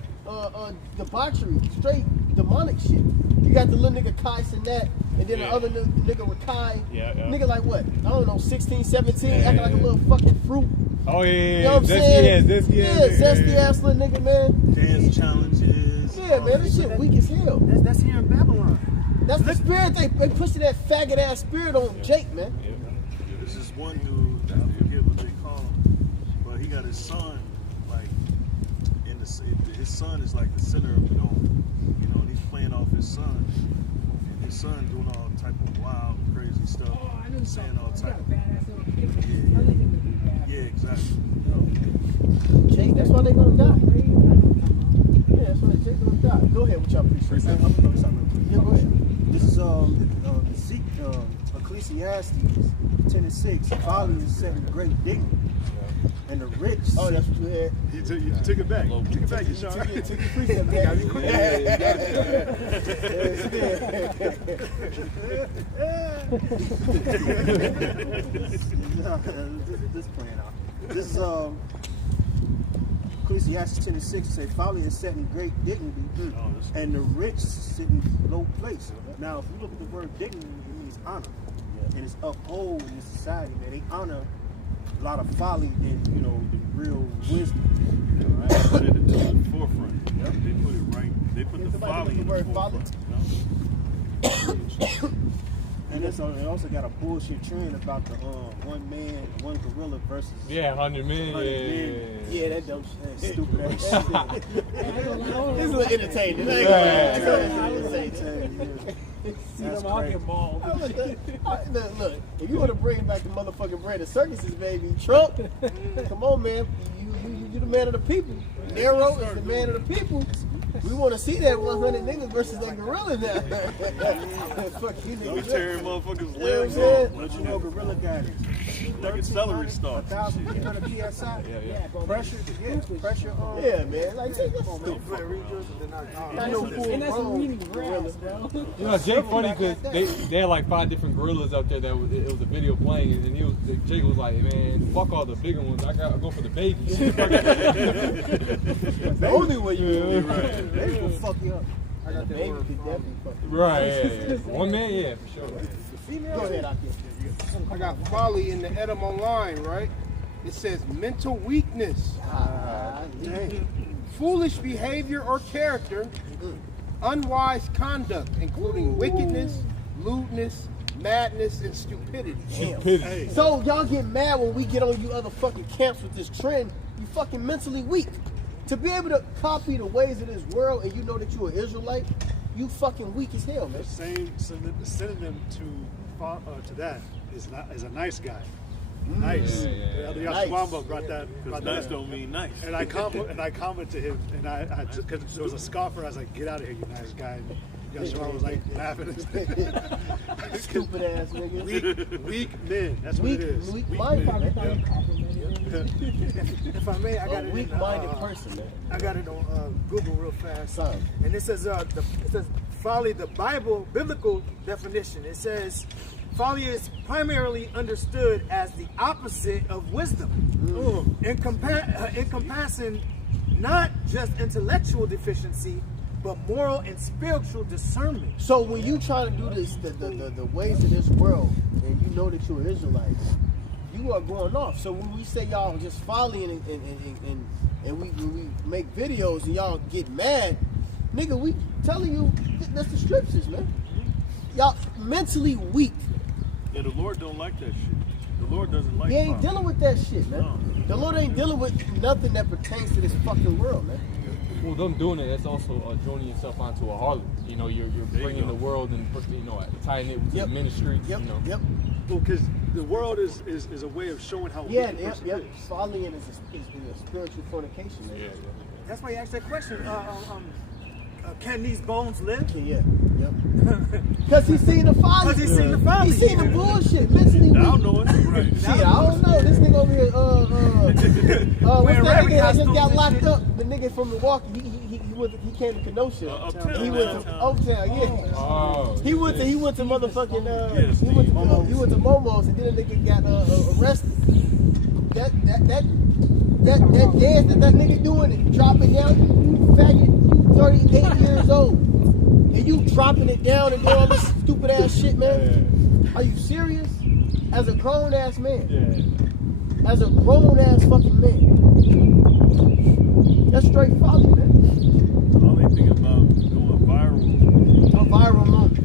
debauchery, straight demonic shit. You got the little nigga Kai Sinet, and then the other nigga with Kai. Yeah. Nigga like what? I don't know, 16, 17, acting like a little fucking fruit. Oh yeah. You know what I'm saying? Zesty ass little nigga, man. Dance challenges. Yeah, man, this shit weak as hell. That's here in Babylon. That's the spirit they pushing that faggot ass spirit on Jake, man. This is one dude, I forget what they call him, but he got his son, like, his son is like the center of it all. You know, and he's playing off his son, and his son doing all type of wild, crazy stuff, saying all type of, yeah, exactly. Jake, that's why they gonna die. Yeah, that's why Jake gonna die. Go ahead with y'all preaching. I'm gonna throw something real quick. Yeah, go ahead. This is Ecclesiastes 10:6. Folly is set in great dignity, and the rich. Oh, that's what you had. You took it back. You took it back, you sure? Took your precept back. This playing out. This is Ecclesiastes 10:6 says, "Folly is set in great dignity, and the rich sit in low place." Now, if you look at the word dignity, it means honor, and it's uphold in this society. Man, they honor a lot of folly than the real wisdom. They put it into the forefront. They put it right. They put the folly in the forefront. And they also got a bullshit trend about the one man, one gorilla versus 100 men. Yeah, that dope shit. stupid ass shit. It's a little entertaining. That's crazy. Look, if you want to bring back the motherfucking brand of circuses, baby, Trump, come on, man. You the man of the people. Nero is the man of the people. We want to see that 100 niggas versus that gorilla now. Fuck you, We niggas. tearing motherfuckers' You know what I'm legs saying? off. But you know, gorilla got it. Like a celery stalk. 1,300 psi. Pressure. Pressure. Yeah, man. Like, that's stupid. I know full And that's grown eating grass, bro. You know, Jake funny because they had like 5 different gorillas out there that it was a video playing, and Jake was like, man, fuck all the bigger ones. I gotta go for the babies. The only way you will. They will fuck you up. I got that baby could definitely fuck you. Right, yeah. One man, yeah, for sure. Go ahead, Aki. I got folly in the Edom Online, right? It says mental weakness, foolish behavior or character, unwise conduct, including wickedness, lewdness, madness, and stupidity. Stupidity. So y'all get mad when we get on you other fucking camps with this trend. You fucking mentally weak. To be able to copy the ways of this world and you know that you're an Israelite, you fucking weak as hell, man. The same synonym to that is a nice guy. Nice. Yeah. The Nice. Yashwamba brought that. Because nice don't mean nice. And I commented to him, and I just because there was a scoffer, I was like, "Get out of here, you nice guy." And Yashwamba was like laughing. Stupid ass nigga. Weak men. That's what it is. Weak minded, man. If I may, I got A it. weak minded person, man. I got it on Google real fast. Son. And it says folly, the biblical definition. It says folly is primarily understood as the opposite of wisdom, encompassing not just intellectual deficiency, but moral and spiritual discernment. So when you try to do this, the ways of this world, and you know that you're an Israelite, you are going off. So when we say y'all just following and we make videos and y'all get mad, nigga, we telling you that's the scriptures, man. Y'all mentally weak. Yeah, the Lord don't like that shit. The Lord doesn't like He ain't folly. dealing with that shit, man. No. The Lord ain't dealing with nothing that pertains to this fucking world, man. Well, them doing it, that's also joining yourself onto a harlot. You know, you're you bringing go. the world and tying it with the ministry. Yep, You know. yep. Well, because the world is a way of showing how Yeah, weak a yep, person yep. is. Following is a spiritual fornication, man. Yeah. That's why you asked that question. Can these bones live? Yeah, yep. Because he's seen the folly. Because he's seen the folly. He's seen the bullshit. Mentally I don't weak. know it. Right. Shit, I don't know. This nigga over here, what's Wearing that rabbit nigga that just costumes got and locked shit. up? The nigga from Milwaukee. He came to Kenosha. Uptown. He went to Uptown, yeah. Oh. He went to motherfucking Yes, he went to Momo's and then a nigga got arrested. That dance that nigga doing and dropping down, you faggot. 38 years old. And you dropping it down and doing all this stupid ass shit, man? Are you serious? As a grown ass man. Yeah. As a grown ass fucking man. That's straight folly, man. All they think about going viral. A viral moment.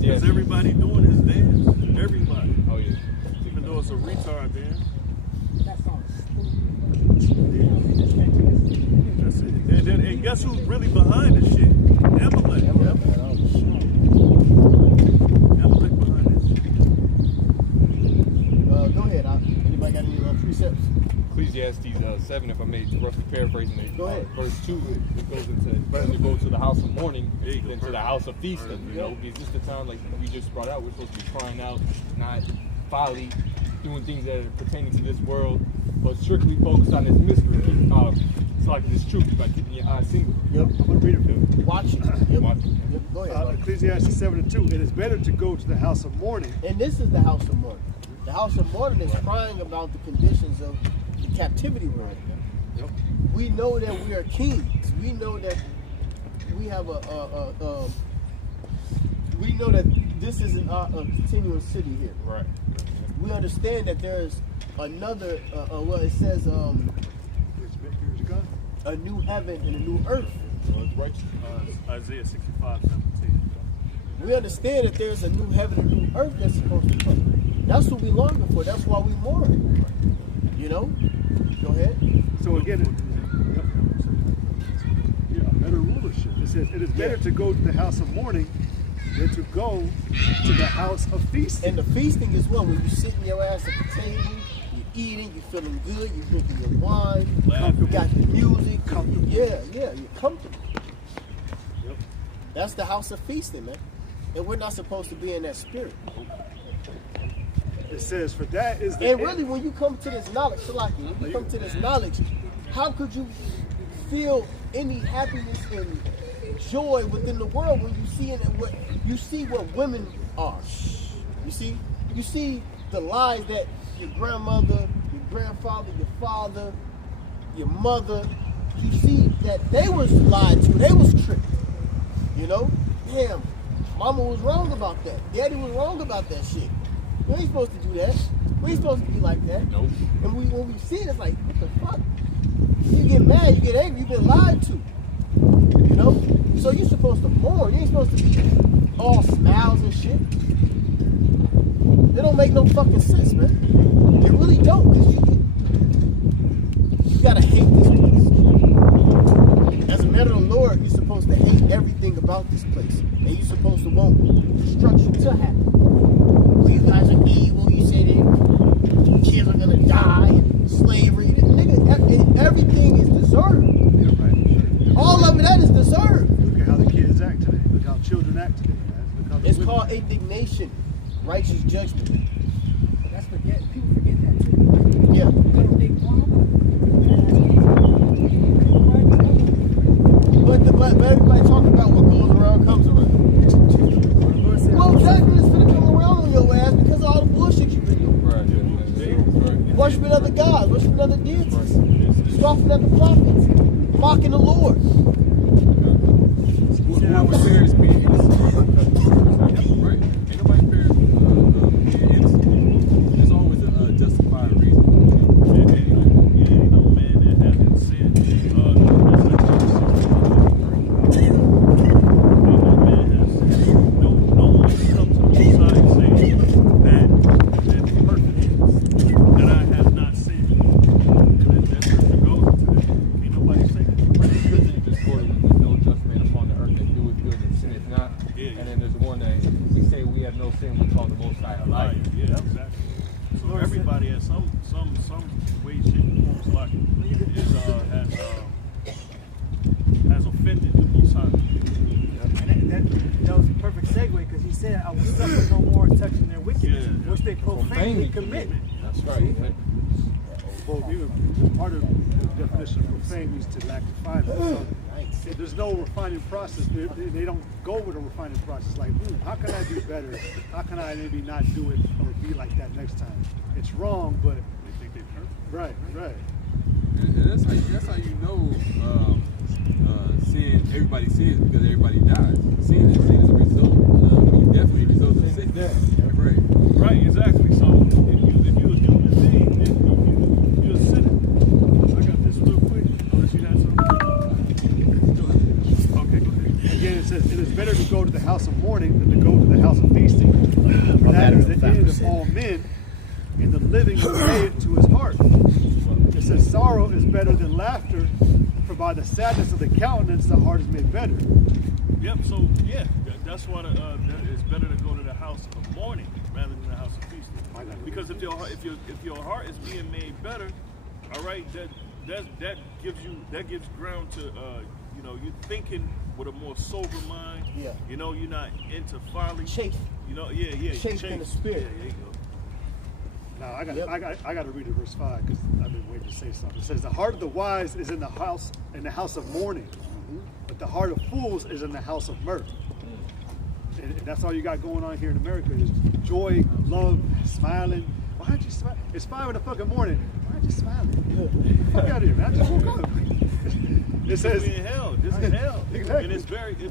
Because everybody doing his dance. Everybody. Oh yeah. Even though it's a retard dance. That song That's it. And guess who's really behind this shit? Amalek. Amalek behind this shit. Go ahead. Anybody got any precepts? Ecclesiastes 7, if I may roughly paraphrasing it. Go ahead. Verse 2, it goes into better to go to the house of mourning There you go. than to the house of feasting. You know, because this is the time, like we just brought out, we're supposed to be crying out, not folly, doing things that are pertaining to this world, but strictly focused on this mystery. It's like this truth by keeping your eyes single. Yep. I'm going to read it for you. Watch it. Yep. Watch it. Yep. Go ahead. bud. Ecclesiastes 7:2. It is better to go to the house of mourning. And this is the house of mourning. The house of mourning is crying about the conditions of the captivity we're in. Yep. We know that we are kings. We know that we have we know that this isn't a continuous city here. Right. We understand that there's another, well, it says a new heaven and a new earth. Well, it's righteous. Isaiah 65:17. We understand that there's a new heaven and a new earth that's supposed to come. That's what we longing for. That's why we mourn. You know? Go ahead. So again, a better rulership. It says it is better to go to the house of mourning than to go to the house of feasting. And the feasting is what? When you sitting your ass at the table, you're eating, you're feeling good, you're drinking your wine, you got your music, yeah, you're comfortable. Yep. That's the house of feasting, man. And we're not supposed to be in that spirit. It says, for that is the And really, when you come to this knowledge, when you come to this knowledge, how could you feel any happiness and joy within the world when you see what women are? You see the lies that your grandmother, your grandfather, your father, your mother, you see that they was lied to, they was tricked. You know? Damn, mama was wrong about that. Daddy was wrong about that shit. We ain't supposed to do that. We ain't supposed to be like that. Nope. And when we see it, it's like, what the fuck? You get mad, you get angry, you've been lied to. You know? So you're supposed to mourn. You ain't supposed to be all smiles and shit. They don't make no fucking sense, man. They really don't. Cause you gotta hate this place. As a man of the Lord, you're supposed to hate everything about this place. And you're supposed to want destruction to happen. You guys are evil. You say that kids are gonna die, and slavery. Nigga, everything is deserved. Yeah, right, sure. All of that is deserved. Look at how the kids act today. Look how children act today, man. Look how the It's women- called indignation, righteous judgment. That's people forget that too. Yeah. But everybody talking about what goes around comes around. Well, judgment is gonna come around on your ass because of all the bullshit you've been doing. Right. Yeah. Worshiping other gods, worshiping other deities, scoffing at the prophets, mocking the Lord. See how we're serious being right. Ain't nobody fair being innocent. There's always a justified reason. Ain't no man that hasn't sinned. No man has sinned. No one can come to the side and say that's perfect, that I have not sinned. And that scripture goes into that. Ain't nobody saying that. Just quoted, "There's no just man upon the earth that doeth good and sinneth not." Yeah. And then there's one that we say we have no sin, we call the Most High a liar. Yeah, exactly. So everybody has some way, shape, or form, like has offended the Most High. And that was a perfect segue because he said, I will suffer no more touching their wickedness, Yeah. which they profanely commit. That's right. Well, even part of the definition of profane means to lack refinement. So there's no refining process. They don't go with a refining process like, how can I do better? How can I maybe not do it or be like that next time? It's wrong, but They think they're perfect. right. And that's how you know everybody sins because everybody dies. Sin is a result. Definitely a result of sin. Right. Right, exactly. So if you was doing the thing, then you're a sinner. I got this real quick, unless you had something. Okay, go ahead. Again, it says, it is better to go to the house of mourning than to go to the house of feasting. For that is the end of all men, and the living will lay it to his heart. It says, sorrow is better than laughter, for by the sadness of the countenance the heart is made better. Yep. So yeah, that's why it's better to go to the house of mourning rather than the house of feasting. Because if your heart is being made better, all right, that gives ground to you're thinking with a more sober mind. Yeah. You know, you're not into folly. Chafe. You know, yeah. Chafe in the spirit. Yeah, there you go. Now I got to read it, verse 5, because I've been waiting to say something. It says, the heart of the wise is in the house of mourning, but the heart of fools is in the house of mirth. And that's all you got going on here in America is joy, love, smiling. Why aren't you smiling? It's 5 in the fucking morning. Why aren't you smiling? Fuck out of here, man. I just woke up. It says, We're in hell. This is hell. Exactly. And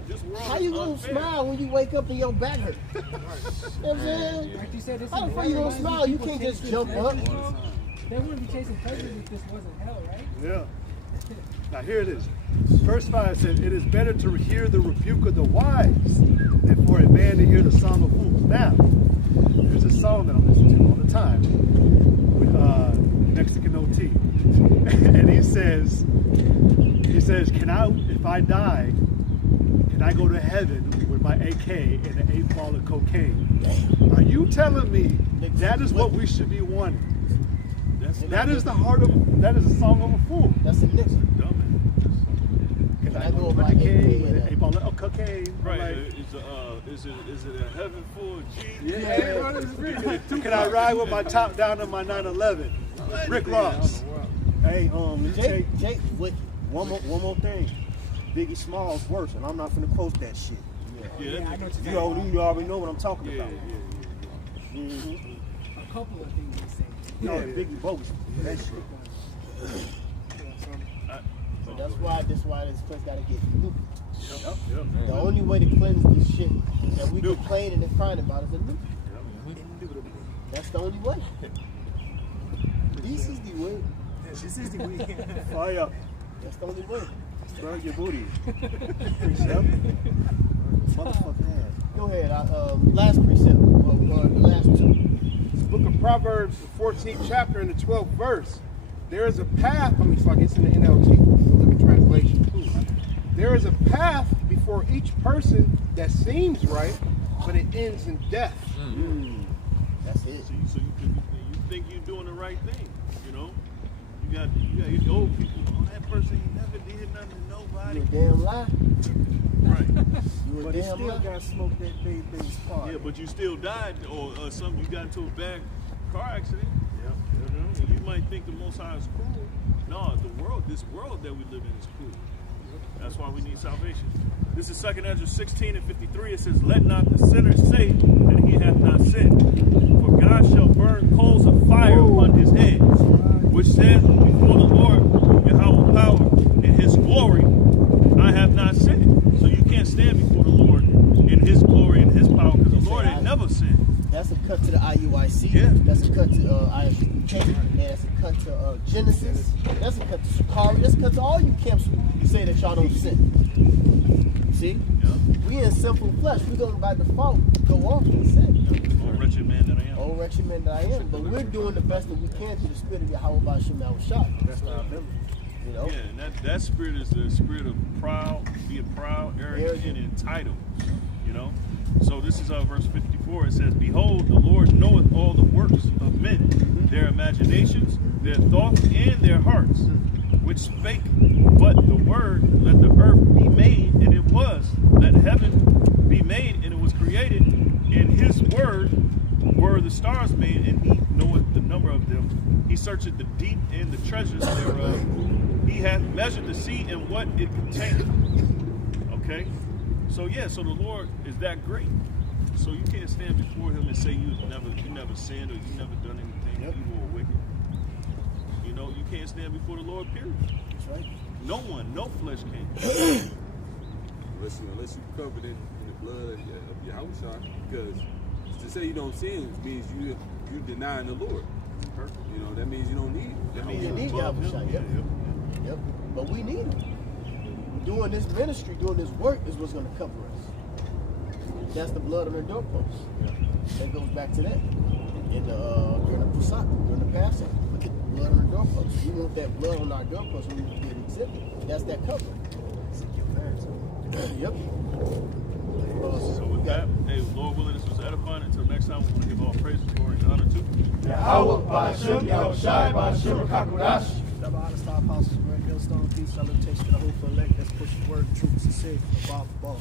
this world How is you gonna unfair. smile when you wake up and your back hurt? You know what I'm saying? Like you said, this How the is fuck you gonna smile? You can't just jump up. They wouldn't be chasing pleasures if this wasn't hell, right? yeah. Now here it is. Verse 5 says, it is better to hear the rebuke of the wise than for a man to hear the song of fools. Now, there's a song that I listen to all the time with Mexican OT. And he says, if I die, can I go to heaven with my AK and an 8-ball of cocaine? Are you telling me that is what we should be wanting? That is the song of a fool. That's a Nixon. Can I go with my AK and a 8-ball of cocaine? Right. Like, Is it a heaven full of G? yeah. Can I ride with my top down on my 911? Rick Ross. Hey, let me tell you Jake wicked. one more thing. Biggie Smalls worse, and I'm not finna quote that shit. Yeah, I know what You already know what I'm talking about. a couple of things they say. Yeah, Biggie bogus. That shit. So that's why this place gotta get new. The only way to cleanse this shit that we complaining and crying about is a new. That's the only way. This is the way. This is the way. Fire. That's the only way. Burn your booty. Motherfucker ass. Go ahead. Last precept. The last two. The book of Proverbs, the 14th chapter and the 12th verse. There is a path, it's in the NLT, the Living Translation. There is a path before each person that seems right, but it ends in death. That's it. So you think you're doing the right thing, you know? You got your old people. Oh, that person never did nothing to nobody. You a damn lie. Right. You a But he damn still lie. got smoked that big spot. Yeah, but you still died, or something. You got into a bad car accident. You know? And you might think the Most High is cruel. No, this world that we live in is cruel. That's why we need salvation. This is 2 Ezra 16 and 53. It says, let not the sinner say that he hath not sinned. For God shall burn coals of fire upon his head, which says before the Lord, Yahweh power, in his glory, I have not sinned. So you can't stand before the Lord in his glory and his power, because the Lord ain't never sinned. That's a cut to the IUIC. Yeah. That's a cut to ISUK. And that's a cut to Genesis. That's a cut to Sakari. That's a cut to all you camps who say that y'all don't sin. See? Yeah. We in simple flesh. We're going to by default go off and sin. Oh, wretched man that I am. Oh, wretched man that I am. But we're doing the best that we can through the spirit of Yahweh Ba'Shem Yahushua. That's not them. You know? Yeah, and that spirit is the spirit of being proud, arrogant, and entitled. You know? So this is verse 54. It says, behold, the Lord knoweth all the works of men, their imaginations, their thoughts, and their hearts, which spake but the word, let the earth be made, and it was. Let heaven be made, and it was created. In his word were the stars made, and he knoweth the number of them. He searcheth the deep and the treasures thereof. He hath measured the sea and what it containeth. Okay? So so the Lord is that great. So you can't stand before him and say you never sinned or you never done anything evil or wicked. You know, you can't stand before the Lord, period. That's right. No one, no flesh can. unless you covered in the blood of Yahushua, because to say you don't sin means you denying the Lord. Perfect. You know, that means you don't need him. That means you need Yahushua. Yep. But we need him. Doing this ministry, doing this work is what's going to cover us. That's the blood on the doorpost. That goes back to that. In the during the Pesach, during the Passover, look at the blood on the doorpost. We want that blood on our doorpost when we get exhibit. That's that cover. Yep. So with that, hey, Lord willing, this was edifying. Until next time, we want to give all praise, glory, and honor to Yahweh, Ba'ashem, Yahushai, Ba'ashem, Kakudash. Double honor, star apostles, great millstone, peace, salutation to the hope for elect. Let's push the word, truth, and safe.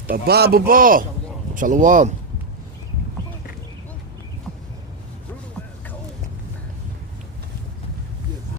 Above all. Shalom.